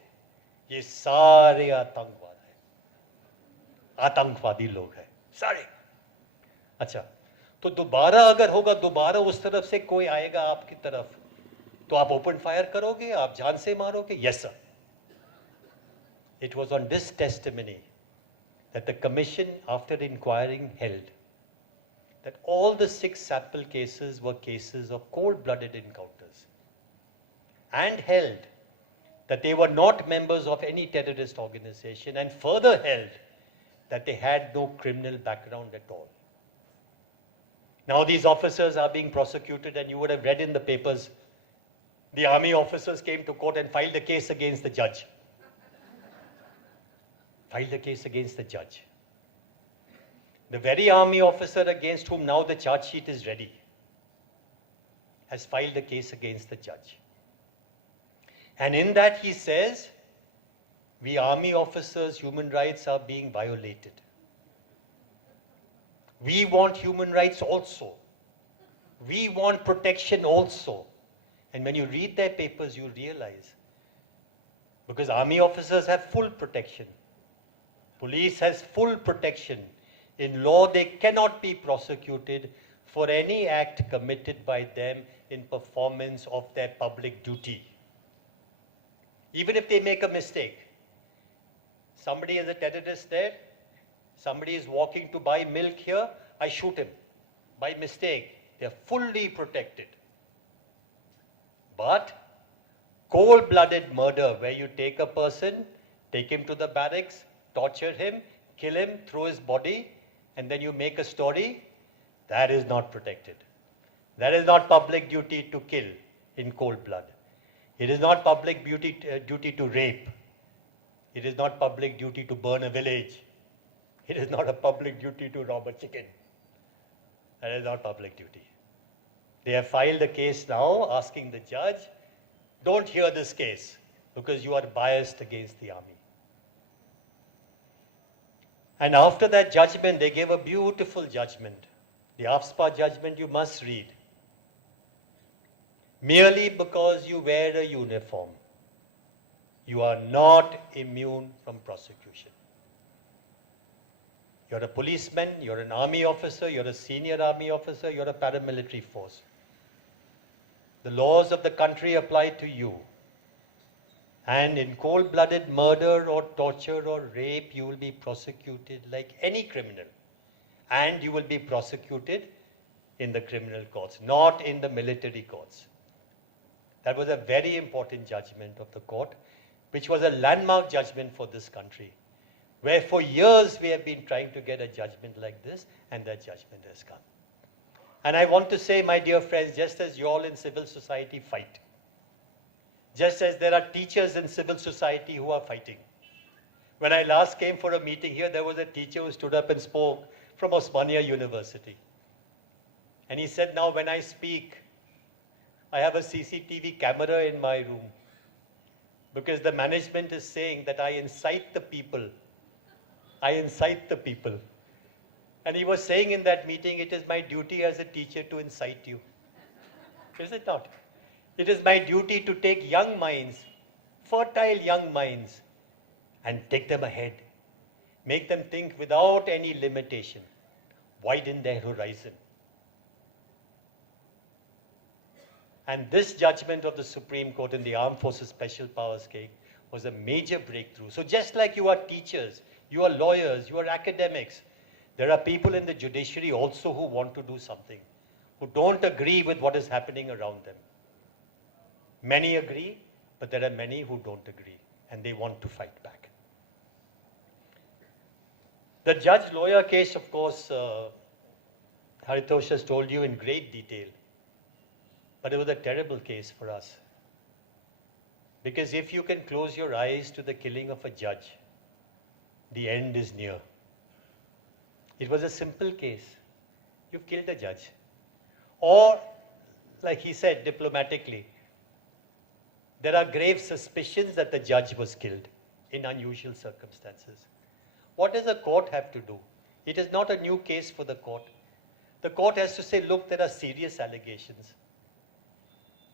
ये सारे आतंकवादी लोग हैं सारे. अच्छा, तो दोबारा अगर होगा, दोबारा उस तरफ से कोई आएगा आपकी तरफ, तो आप ओपन फायर करोगे, आप जान से मारोगे? Yes, sir. It was on this testimony that the commission, after inquiring, held that all the 6 sample cases were cases of cold-blooded encounters, and held that they were not members of any terrorist organization, and further held that they had no criminal background at all. Now these officers are being prosecuted, and you would have read in the papers, the army officers came to court and filed a case against the judge. Filed a case against the judge. The very army officer against whom now the charge sheet is ready has filed a case against the judge. And in that he says, we army officers' human rights are being violated. We want human rights also. We want protection also. And when you read their papers, you realize, because army officers have full protection, police has full protection. In law, they cannot be prosecuted for any act committed by them in performance of their public duty. Even if they make a mistake. Somebody is a terrorist there, somebody is walking to buy milk here, I shoot him. By mistake, they are fully protected. But cold-blooded murder, where you take a person, take him to the barracks, torture him, kill him, throw his body, and then you make a story, that is not protected. That is not public duty to kill in cold blood. It is not public duty to rape. It is not public duty to burn a village. It is not a public duty to rob a chicken. That is not public duty. They have filed a case now asking the judge, don't hear this case because you are biased against the army. And after that judgment, they gave a beautiful judgment. The AFSPA judgment you must read. Merely because you wear a uniform, you are not immune from prosecution. You're a policeman, you're an army officer, you're a senior army officer, you're a paramilitary force. The laws of the country apply to you. And in cold-blooded murder or torture or rape, you will be prosecuted like any criminal. And you will be prosecuted in the criminal courts, not in the military courts. That was a very important judgment of the court, which was a landmark judgment for this country, where for years we have been trying to get a judgment like this, and that judgment has come. And I want to say, my dear friends, just as you all in civil society fight, just as there are teachers in civil society who are fighting. When I last came for a meeting here, there was a teacher who stood up and spoke from Osmania University. And he said, now when I speak, I have a CCTV camera in my room because the management is saying that I incite the people. I incite the people. And he was saying in that meeting, it is my duty as a teacher to incite you. Is it not? It is my duty to take young minds, fertile young minds, and take them ahead. Make them think without any limitation. Widen their horizon. And this judgment of the Supreme Court in the Armed Forces Special Powers case was a major breakthrough. So just like you are teachers, you are lawyers, you are academics, there are people in the judiciary also who want to do something, who don't agree with what is happening around them. Many agree, but there are many who don't agree and they want to fight back. The judge-lawyer case, of course, Haritosh has told you in great detail, but it was a terrible case for us. Because if you can close your eyes to the killing of a judge, the end is near. It was a simple case. You've killed a judge. Or, like he said diplomatically, there are grave suspicions that the judge was killed in unusual circumstances. What does a court have to do? It is not a new case for the court. The court has to say, look, there are serious allegations.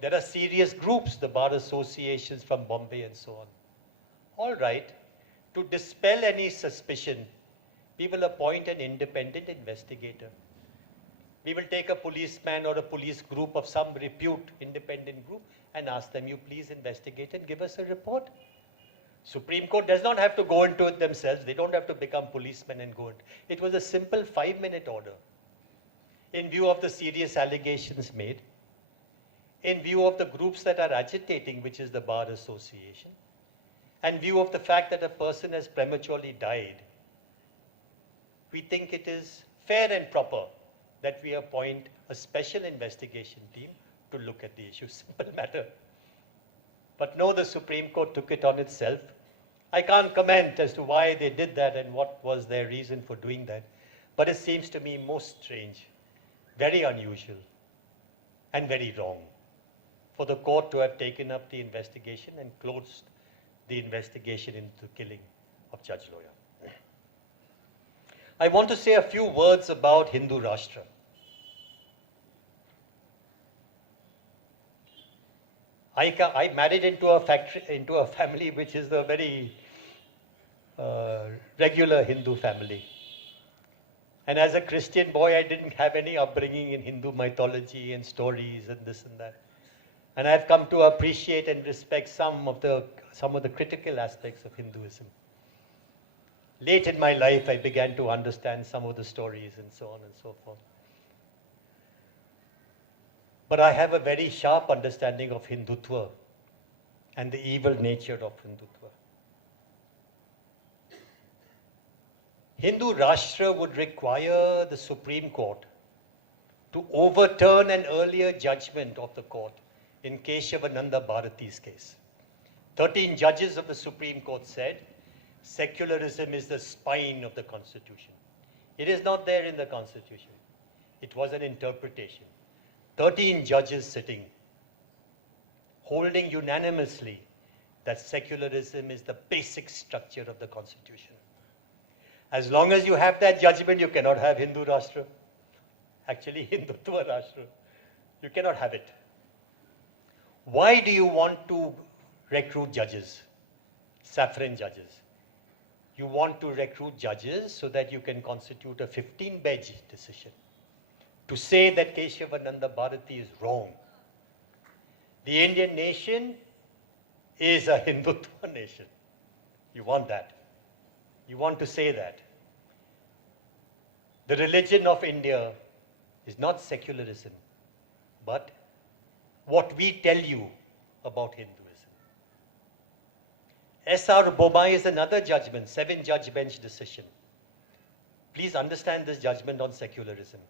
There are serious groups, the bar associations from Bombay and so on. All right, to dispel any suspicion, we will appoint an independent investigator. We will take a policeman or a police group of some repute independent group and ask them, you please investigate and give us a report. Supreme Court does not have to go into it themselves. They don't have to become policemen and go into it. It was a simple 5-minute order. In view of the serious allegations made, in view of the groups that are agitating, which is the Bar Association, and view of the fact that a person has prematurely died, we think it is fair and proper that we appoint a special investigation team to look at the issue. Simple matter. But no, the Supreme Court took it on itself. I can't comment as to why they did that and what was their reason for doing that. But it seems to me most strange, very unusual, and very wrong for the court to have taken up the investigation and closed the investigation into the killing of Judge Loya. I want to say a few words about Hindu Rashtra. I married into a family which is a very regular Hindu family. And as a Christian boy, I didn't have any upbringing in Hindu mythology and stories and this and that. And I've come to appreciate and respect some of the critical aspects of Hinduism. Late in my life, I began to understand some of the stories and so on and so forth. But I have a very sharp understanding of Hindutva and the evil nature of Hindutva. Hindu Rashtra would require the Supreme Court to overturn an earlier judgment of the court in Keshavananda Bharati's case. 13 judges of the Supreme Court said secularism is the spine of the Constitution. It is not there in the Constitution. It was an interpretation. 13 judges sitting, holding unanimously that secularism is the basic structure of the Constitution. As long as you have that judgment, you cannot have Hindu Rashtra. Actually, Hindutva Rashtra. You cannot have it. Why do you want to recruit judges, saffron judges? You want to recruit judges so that you can constitute a 15-bench decision to say that Keshavananda Bharati is wrong. The Indian nation is a Hindutva nation. You want that. You want to say that. The religion of India is not secularism, but what we tell you about Hinduism. S.R. Bomai is another judgment, 7-judge bench decision. Please understand this judgment on secularism.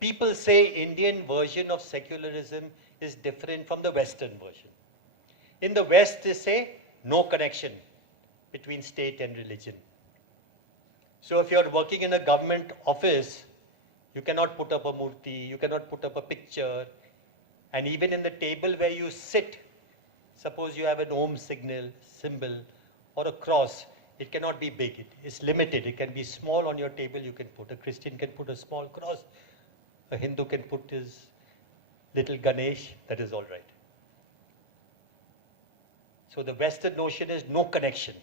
People say Indian version of secularism is different from the Western version. In the West, they say no connection between state and religion. So if you're working in a government office, you cannot put up a murti, you cannot put up a picture, and even in the table where you sit, suppose you have an Om symbol or a cross, it cannot be big. It's limited. It can be small on your table. You can put. A Christian can put a small cross. A Hindu can put his little Ganesh. That is all right. So the Western notion is no connection.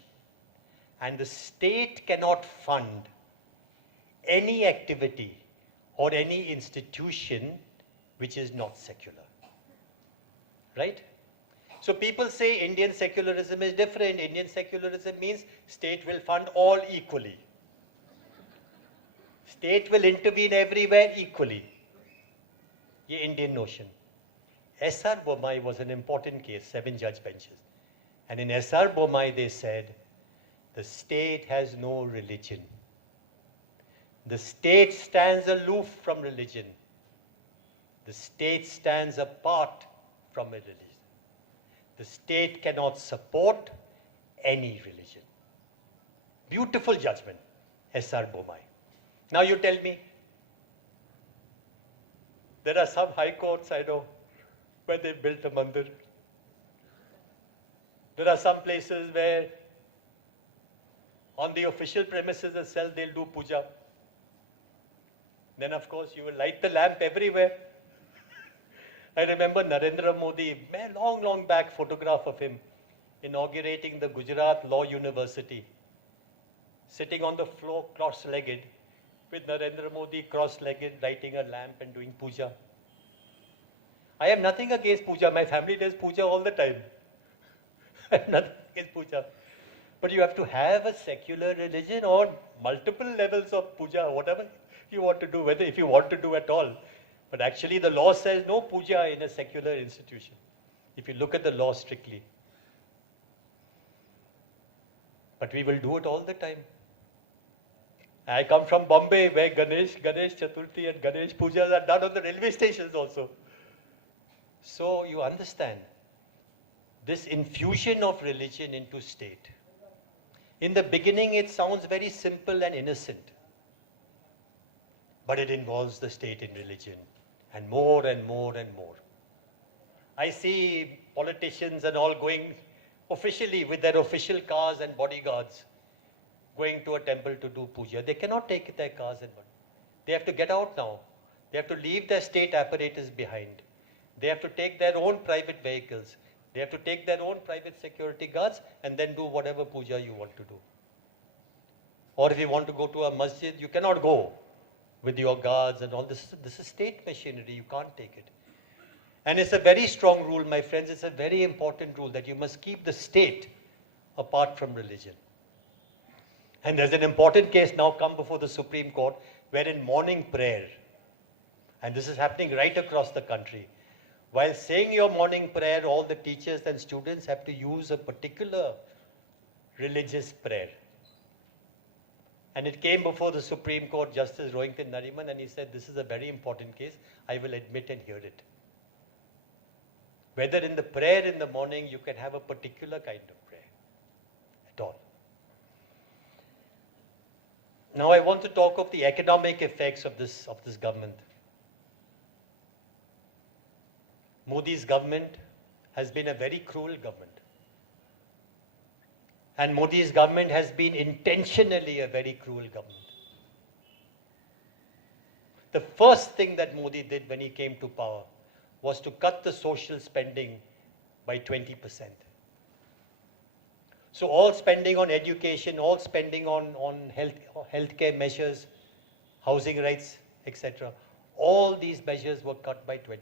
And the state cannot fund any activity or any institution which is not secular. Right? So people say Indian secularism is different. Indian secularism means state will fund all equally. State will intervene everywhere equally. ये Indian notion. S.R. Bommai was an important case, 7 judge benches. And in S.R. Bommai, they said, the state has no religion. The state stands aloof from religion. The state stands apart from a religion. The state cannot support any religion. Beautiful judgment, S.R. Bommai. Now you tell me, there are some high courts, I know, where they built a mandir. There are some places where on the official premises itself they'll do puja. Then of course you will light the lamp everywhere. I remember Narendra Modi, long back photograph of him inaugurating the Gujarat Law University, sitting on the floor cross-legged with Narendra Modi cross-legged lighting a lamp and doing puja. I have nothing against puja. My family does puja all the time. I have nothing against puja. But you have to have a secular religion or multiple levels of puja, whatever you want to do, whether if you want to do at all. But actually the law says no puja in a secular institution, if you look at the law strictly. But we will do it all the time. I come from Bombay, where Ganesh Chaturthi and Ganesh Pujas are done on the railway stations also. So you understand this infusion of religion into state. In the beginning, it sounds very simple and innocent, but it involves the state in religion, and more and more and more. I see politicians and all going officially with their official cars and bodyguards, going to a temple to do puja. They cannot take their cars and they have to get out now. They have to leave their state apparatus behind. They have to take their own private vehicles. They have to take their own private security guards and then do whatever puja you want to do. Or if you want to go to a masjid, you cannot go with your guards and all this. This is state machinery. You can't take it. And it's a very strong rule, my friends. It's a very important rule that you must keep the state apart from religion. And there's an important case now come before the Supreme Court, where in morning prayer, and this is happening right across the country, while saying your morning prayer, all the teachers and students have to use a particular religious prayer. And it came before the Supreme Court, Justice Rohington Nariman, and he said, this is a very important case. I will admit and hear it. Whether in the prayer in the morning, you can have a particular kind of prayer at all. Now I want to talk of the economic effects of this government. Modi's government has been a very cruel government. And Modi's government has been intentionally a very cruel government. The first thing that Modi did when he came to power was to cut the social spending by 20%. So all spending on education, all spending on healthcare measures, housing rights, etc., all these measures were cut by 20%.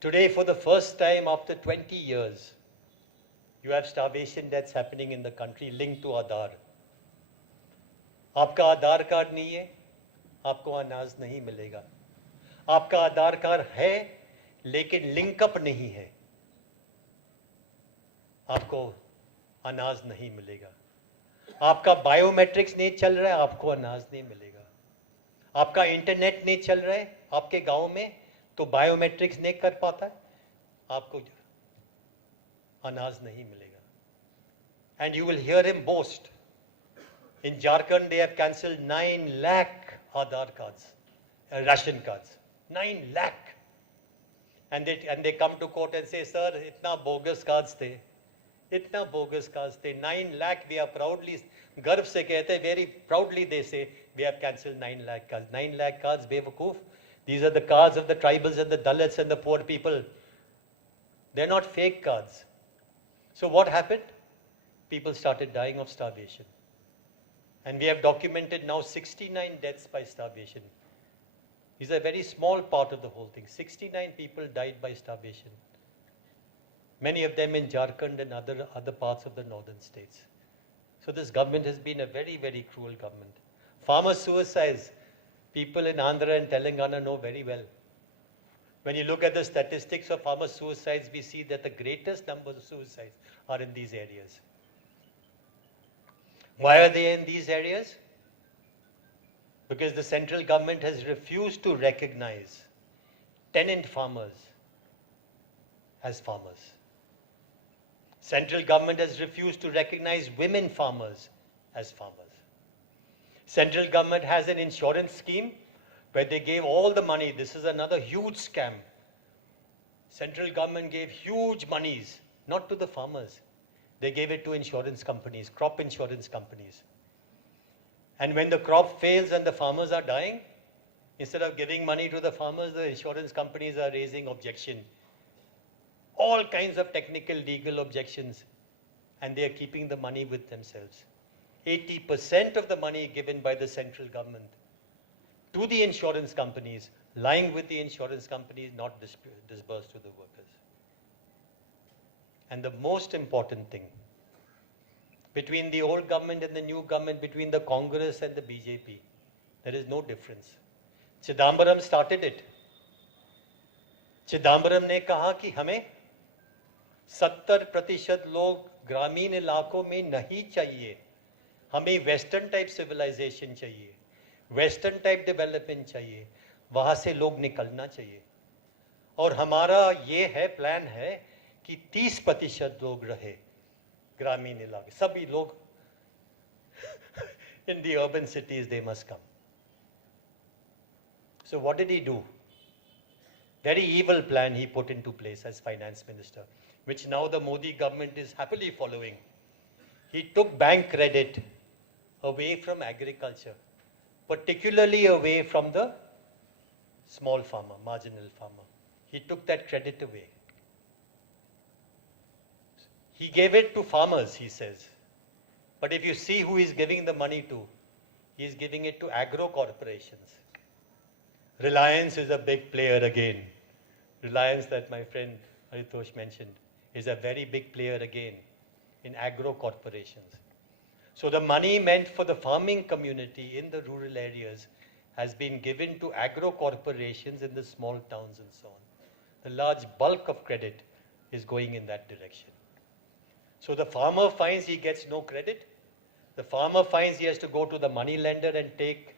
Today, for the first time after 20 years, you have starvation deaths happening in the country linked to Aadhaar. आपका आधार card नहीं है, आपको अनाज नहीं मिलेगा. आपका आधार card है, लेकिन लिंकअप नहीं है, आपको अनाज नहीं मिलेगा. आपका बायोमेट्रिक्स नहीं चल रहा है, आपको अनाज नहीं मिलेगा. आपका इंटरनेट नहीं चल रहा है आपके गांव में, तो बायोमेट्रिक्स नहीं कर पाता है, आपको अनाज नहीं मिलेगा. And you will hear him boast. In Jharkhand, they have cancelled 9 lakh Aadhaar cards, ration cards. 9 lakh. And they come to court and say, sir, itna bogus cards the. Itna bogus cards the. 9 lakh, we are proudly, garv se kehte, very proudly they say, we have cancelled 9 lakh cards. 9 lakh cards, bewakoof. These are the cards of the tribals and the Dalits and the poor people. They're not fake cards. So what happened? People started dying of starvation. And we have documented now 69 deaths by starvation. These are a very small part of the whole thing. 69 people died by starvation. Many of them in Jharkhand and other parts of the northern states. So this government has been a very, very cruel government. Farmer suicides. people in Andhra and Telangana know very well. When you look at the statistics of farmer suicides, we see that the greatest numbers of suicides are in these areas. Why are they in these areas? Because the central government has refused to recognize tenant farmers as farmers. Central government has refused to recognize women farmers as farmers. Central government has an insurance scheme where they gave all the money. This is another huge scam. Central government gave huge monies, not to the farmers. They gave it to insurance companies, crop insurance companies. And when the crop fails and the farmers are dying, instead of giving money to the farmers, the insurance companies are raising objection. All kinds of technical, legal objections. And they are keeping the money with themselves. 80% of the money given by the central government to the insurance companies, lying with the insurance companies, not disbursed to the workers. And the most important thing, between the old government and the new government, between the Congress and the BJP, there is no difference. Chidambaram started it. Chidambaram ने कहा कि हमें 70% लोग ग्रामीण इलाकों में नहीं चाहिए. हमें वेस्टर्न टाइप सिविलाइजेशन चाहिए, वेस्टर्न टाइप डेवलपमेंट चाहिए, वहाँ से लोग निकलना चाहिए. और हमारा ये है, प्लान है कि 30% लोग रहे ग्रामीण इलाके, सभी लोग in the urban cities they must come. So what did he do? Very evil plan he put into place as finance minister, which now the Modi government is happily following. He took bank credit away from agriculture, particularly away from the small farmer, marginal farmer. He took that credit away. He gave it to farmers, he says. But if you see who he's giving the money to, he's giving it to agro corporations. Reliance is a big player again. Reliance, that my friend Haritosh mentioned, is a very big player again in agro corporations. So the money meant for the farming community in the rural areas has been given to agro corporations in the small towns and so on. The large bulk of credit is going in that direction. So the farmer finds he gets no credit. The farmer finds he has to go to the money lender and take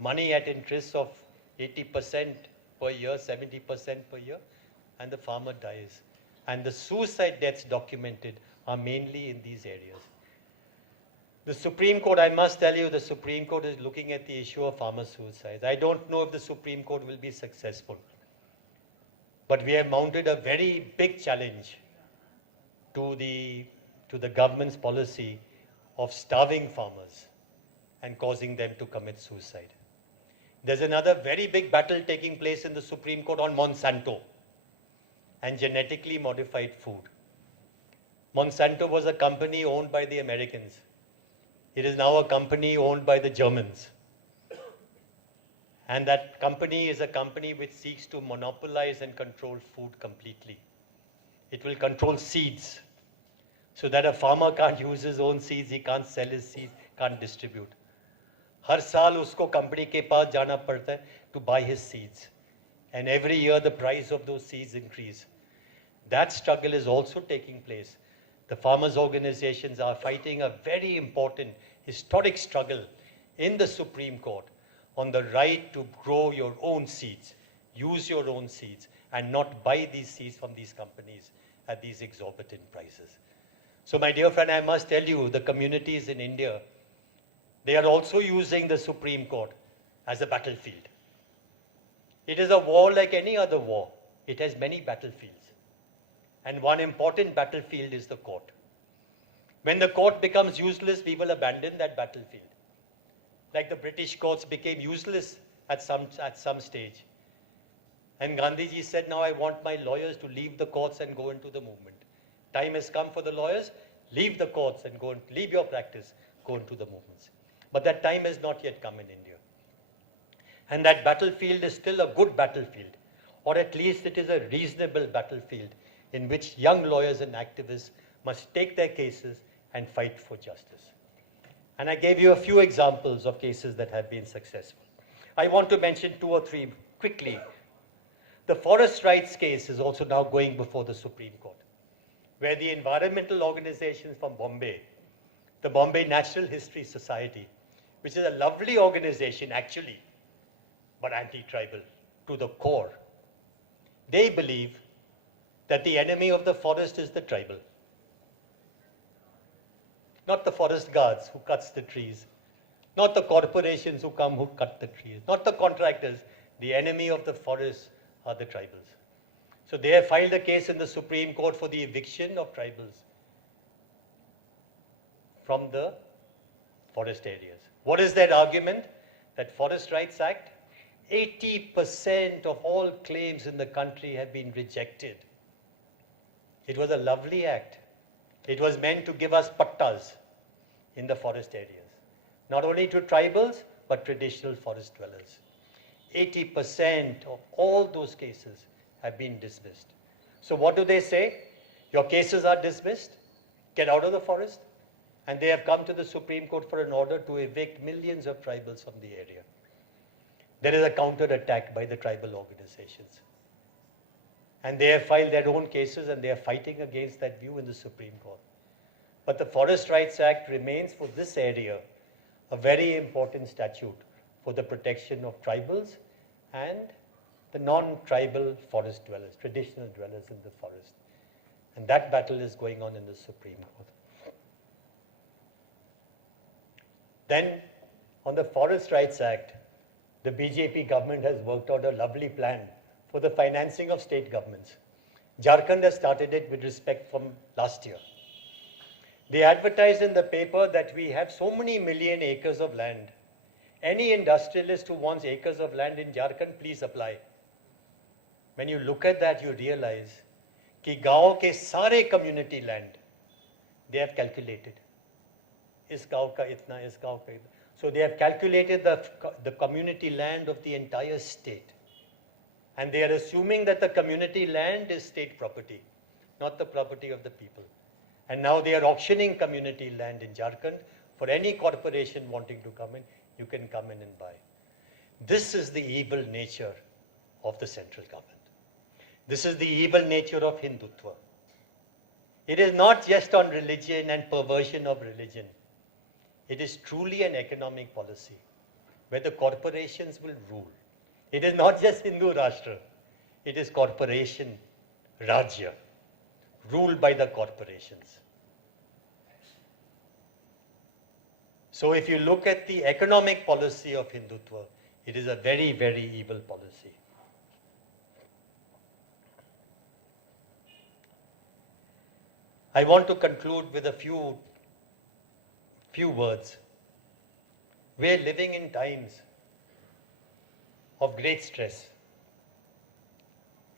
money at interest of 80% per year, 70% per year, and the farmer dies. And the suicide deaths documented are mainly in these areas. The Supreme Court, I must tell you, the Supreme Court is looking at the issue of farmer suicides. I don't know if the Supreme Court will be successful. But we have mounted a very big challenge to the government's policy of starving farmers and causing them to commit suicide. There's another very big battle taking place in the Supreme Court on Monsanto and genetically modified food. Monsanto was a company owned by the Americans. It is now a company owned by the Germans. And that company is a company which seeks to monopolize and control food completely. It will control seeds, so that a farmer can't use his own seeds, he can't sell his seeds, can't distribute. हर साल उसको company के पास जाना पड़ता है to buy his seeds. And every year the price of those seeds increase. That struggle is also taking place. The farmers' organizations are fighting a very important historic struggle in the Supreme Court on the right to grow your own seeds, use your own seeds, and not buy these seeds from these companies at these exorbitant prices. So my dear friend, I must tell you, the communities in India, they are also using the Supreme Court as a battlefield. It is a war like any other war. It has many battlefields. And one important battlefield is the court. When the court becomes useless, we will abandon that battlefield. Like the British courts became useless at some stage. And Gandhiji said, now I want my lawyers to leave the courts and go into the movement. Time has come for the lawyers, leave the courts and go and leave your practice, go into the movements. But that time has not yet come in India. And that battlefield is still a good battlefield, or at least it is a reasonable battlefield in which young lawyers and activists must take their cases and fight for justice. And I gave you a few examples of cases that have been successful. I want to mention 2 or 3 quickly. The forest rights case is also now going before the Supreme Court, where the environmental organizations from Bombay, the Bombay Natural History Society, which is a lovely organization actually, but anti-tribal to the core, they believe that the enemy of the forest is the tribal. Not the forest guards who cuts the trees, not the corporations who come who cut the trees, not the contractors. The enemy of the forest are the tribals. So they have filed a case in the Supreme Court for the eviction of tribals from the forest areas. What is their argument? That Forest Rights Act, 80% of all claims in the country have been rejected. It was a lovely act. It was meant to give us pattas in the forest areas, not only to tribals, but traditional forest dwellers. 80% of all those cases have been dismissed. So what do they say? Your cases are dismissed, get out of the forest. And they have come to the Supreme Court for an order to evict millions of tribals from the area. There is a counter-attack by the tribal organizations. And they have filed their own cases and they are fighting against that view in the Supreme Court. But the Forest Rights Act remains for this area a very important statute for the protection of tribals and the non-tribal forest dwellers, traditional dwellers in the forest. And that battle is going on in the Supreme Court. Then, on the Forest Rights Act, the BJP government has worked out a lovely plan for the financing of state governments. Jharkhand has started it with respect from last year. They advertised in the paper that we have so many million acres of land. Any industrialist who wants acres of land in Jharkhand, please apply. When you look at that, you realize कि गाँव के सारे community land, they have calculated. इस गाँव का इतना, इस गाँव का इतना. So they have calculated the community land of the entire state. And they are assuming that the community land is state property, not the property of the people. And now they are auctioning community land in Jharkhand for any corporation wanting to come in, you can come in and buy. This is the evil nature of the central government. This is the evil nature of Hindutva. It is not just on religion and perversion of religion. It is truly an economic policy where the corporations will rule. It is not just Hindu Rashtra. It is corporation, Rajya, ruled by the corporations. So if you look at the economic policy of Hindutva, it is a very, very evil policy. I want to conclude with a few words. We are living in times of great stress.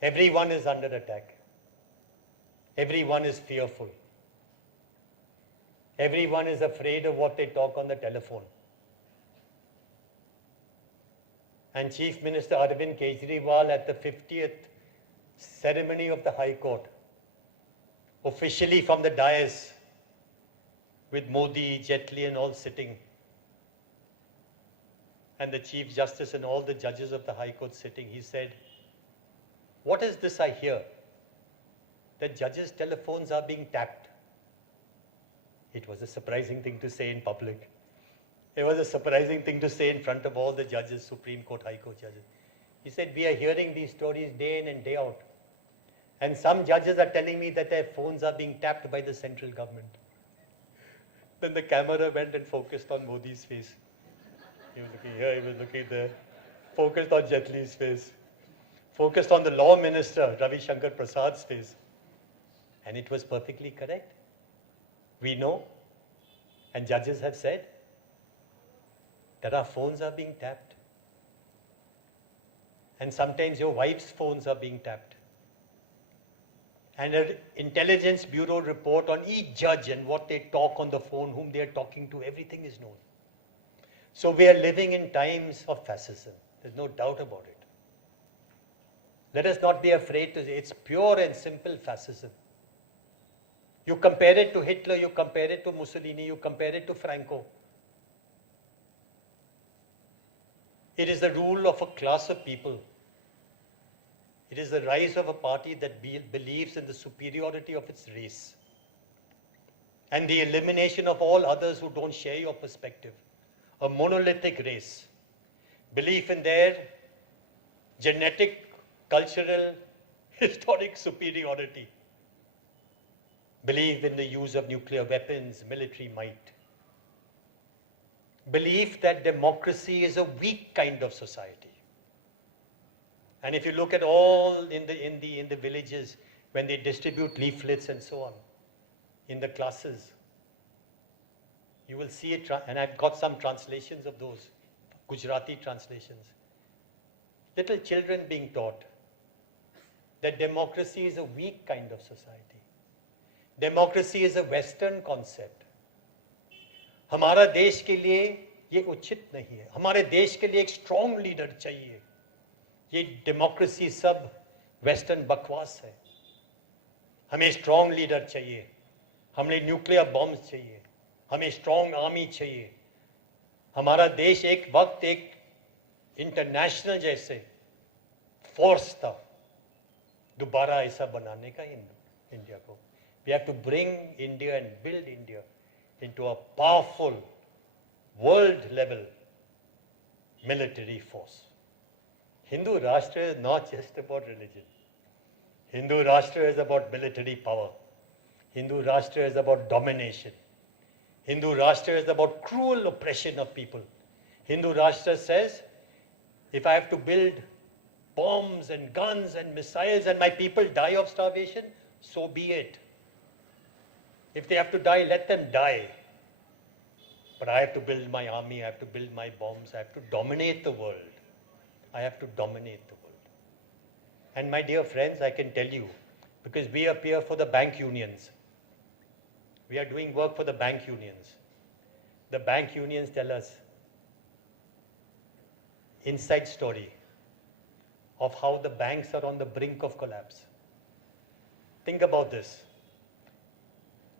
Everyone is under attack. Everyone is fearful. Everyone is afraid of what they talk on the telephone. And Chief Minister Arvind Kejriwal at the 50th ceremony of the High Court, officially from the dais, with Modi, Jaitley and all sitting, and the Chief Justice and all the judges of the High Court sitting, he said, "What is this I hear? That judges' telephones are being tapped." It was a surprising thing to say in public. It was a surprising thing to say in front of all the judges, Supreme Court, High Court judges. He said, "We are hearing these stories day in and day out. And some judges are telling me that their phones are being tapped by the central government." Then the camera went and focused on Modi's face. He was looking here, he was looking there. Focused on Jaitley's face. Focused on the law minister, Ravi Shankar Prasad's face. And it was perfectly correct. We know, and judges have said, that our phones are being tapped. And sometimes your wife's phones are being tapped. And an intelligence bureau report on each judge and what they talk on the phone, whom they are talking to, everything is known. So we are living in times of fascism. There's no doubt about it. Let us not be afraid to say it's pure and simple fascism. You compare it to Hitler, you compare it to Mussolini, you compare it to Franco. It is the rule of a class of people. It is the rise of a party that believes in the superiority of its race and the elimination of all others who don't share your perspective. A monolithic race. Belief in their genetic, cultural, historic superiority. Belief in the use of nuclear weapons, military might. Belief that democracy is a weak kind of society. And if you look at all in the villages, when they distribute leaflets and so on, in the classes, you will see it, and I've got some translations of those, Gujarati translations. Little children being taught that democracy is a weak kind of society. Democracy is a Western concept. हमारा देश के लिए ये उचित नहीं है. हमारे देश के लिए एक स्ट्रॉन्ग लीडर चाहिए. ये डेमोक्रेसी सब वेस्टर्न बकवास है. हमें स्ट्रॉन्ग लीडर चाहिए. हमें न्यूक्लियर बॉम्ब्स चाहिए. हमें स्ट्रॉन्ग आर्मी चाहिए. हमारा देश एक वक्त एक इंटरनेशनल जैसे फोर्स था. दोबारा ऐसा बनाने का इंडिया को. We have to bring India and build India into a powerful world level military force. Hindu Rashtra is not just about religion. Hindu Rashtra is about military power. Hindu Rashtra is about domination. Hindu Rashtra is about cruel oppression of people. Hindu Rashtra says, if I have to build bombs and guns and missiles and my people die of starvation, so be it. If they have to die, let them die. But I have to build my army, I have to build my bombs, I have to dominate the world. I have to dominate the world. And my dear friends, I can tell you, because we appear for the bank unions. We are doing work for the bank unions. The bank unions tell us inside story of how the banks are on the brink of collapse. Think about this.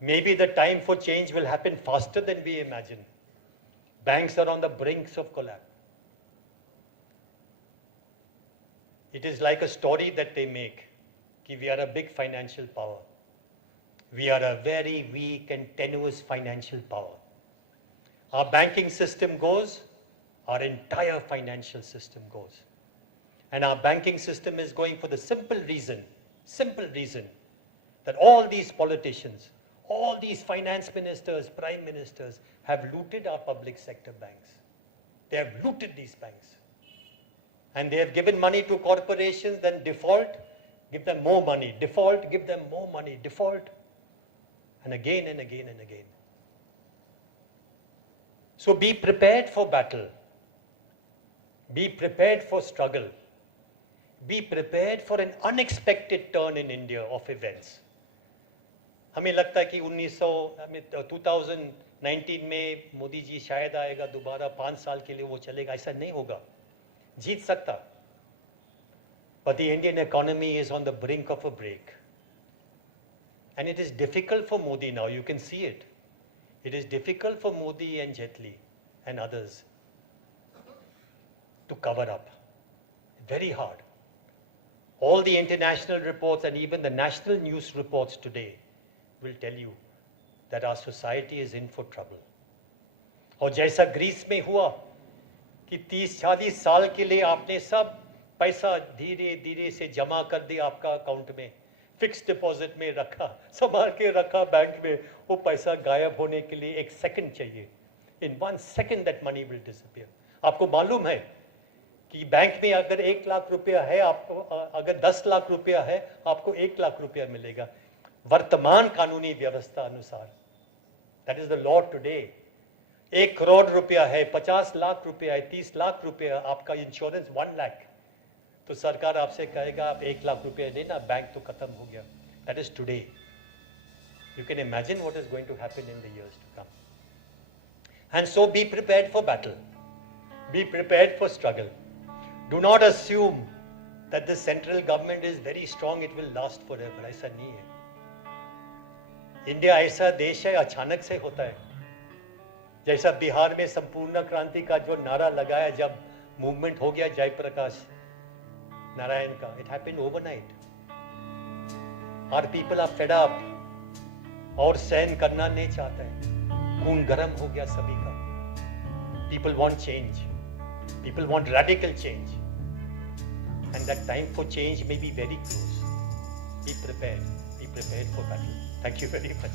Maybe the time for change will happen faster than we imagine. Banks are on the brinks of collapse. It is like a story that they make. That we are a big financial power. We are a very weak and tenuous financial power. Our banking system goes, our entire financial system goes. And our banking system is going for the simple reason that all these politicians, all these finance ministers, prime ministers have looted our public sector banks. They have looted these banks. And they have given money to corporations, then default, give them more money, default, give them more money, default, and again and again and again. So be prepared for battle. Be prepared for struggle. Be prepared for an unexpected turn in India of events. हमें लगता है कि 2019 में मोदी जी शायद आएगा दोबारा 5 साल के लिए वो चलेगा. ऐसा नहीं होगा. जीत सकता. But the Indian economy is on the brink of a break. And it is difficult for Modi now, you can see it. It is difficult for Modi and Jetli and others to cover up. Very hard. All the international reports and even the national news reports today will tell you that our society is in for trouble. और जैसा Greece में हुआ कि 30-40 साल के लिए आपने सब पैसा धीरे धीरे से जमा कर दिया आपका अकाउंट में, फिक्स डिपॉजिट में रखा, संभाल के रखा बैंक में, वो पैसा गायब होने के लिए 1 सेकंड चाहिए. In 1 second that money will disappear. आपको मालूम है कि बैंक में अगर 1 लाख रुपया है, आपको अगर 10 लाख रुपया है, आपको 1 लाख रुपया मिलेगा वर्तमान कानूनी व्यवस्था अनुसार. That is the law today. 1 crore रुपया है, 50 लाख रुपया है, 30 लाख रुपया, आपका इंश्योरेंस 1 लाख, तो सरकार आपसे कहेगा आप 1 लाख रुपया देना, बैंक तो खत्म हो गया. That is today. You can imagine what is going to happen in the years to come. And so be prepared for battle. Be prepared for struggle. Do not assume that the central government is very strong, it will last forever. ऐसा नहीं है. India ऐसा देश है, अचानक से होता है. जैसा बिहार में संपूर्ण क्रांति का जो नारा लगाया जब मूवमेंट हो गया जयप्रकाश नारायण का, it happened overnight. Our people are fed up और सहन करना नहीं चाहते हैं. खून गर्म हो गया सभी का. People want change, people want radical change, and that time for change may be very close. Be prepared for battle. Thank you very much.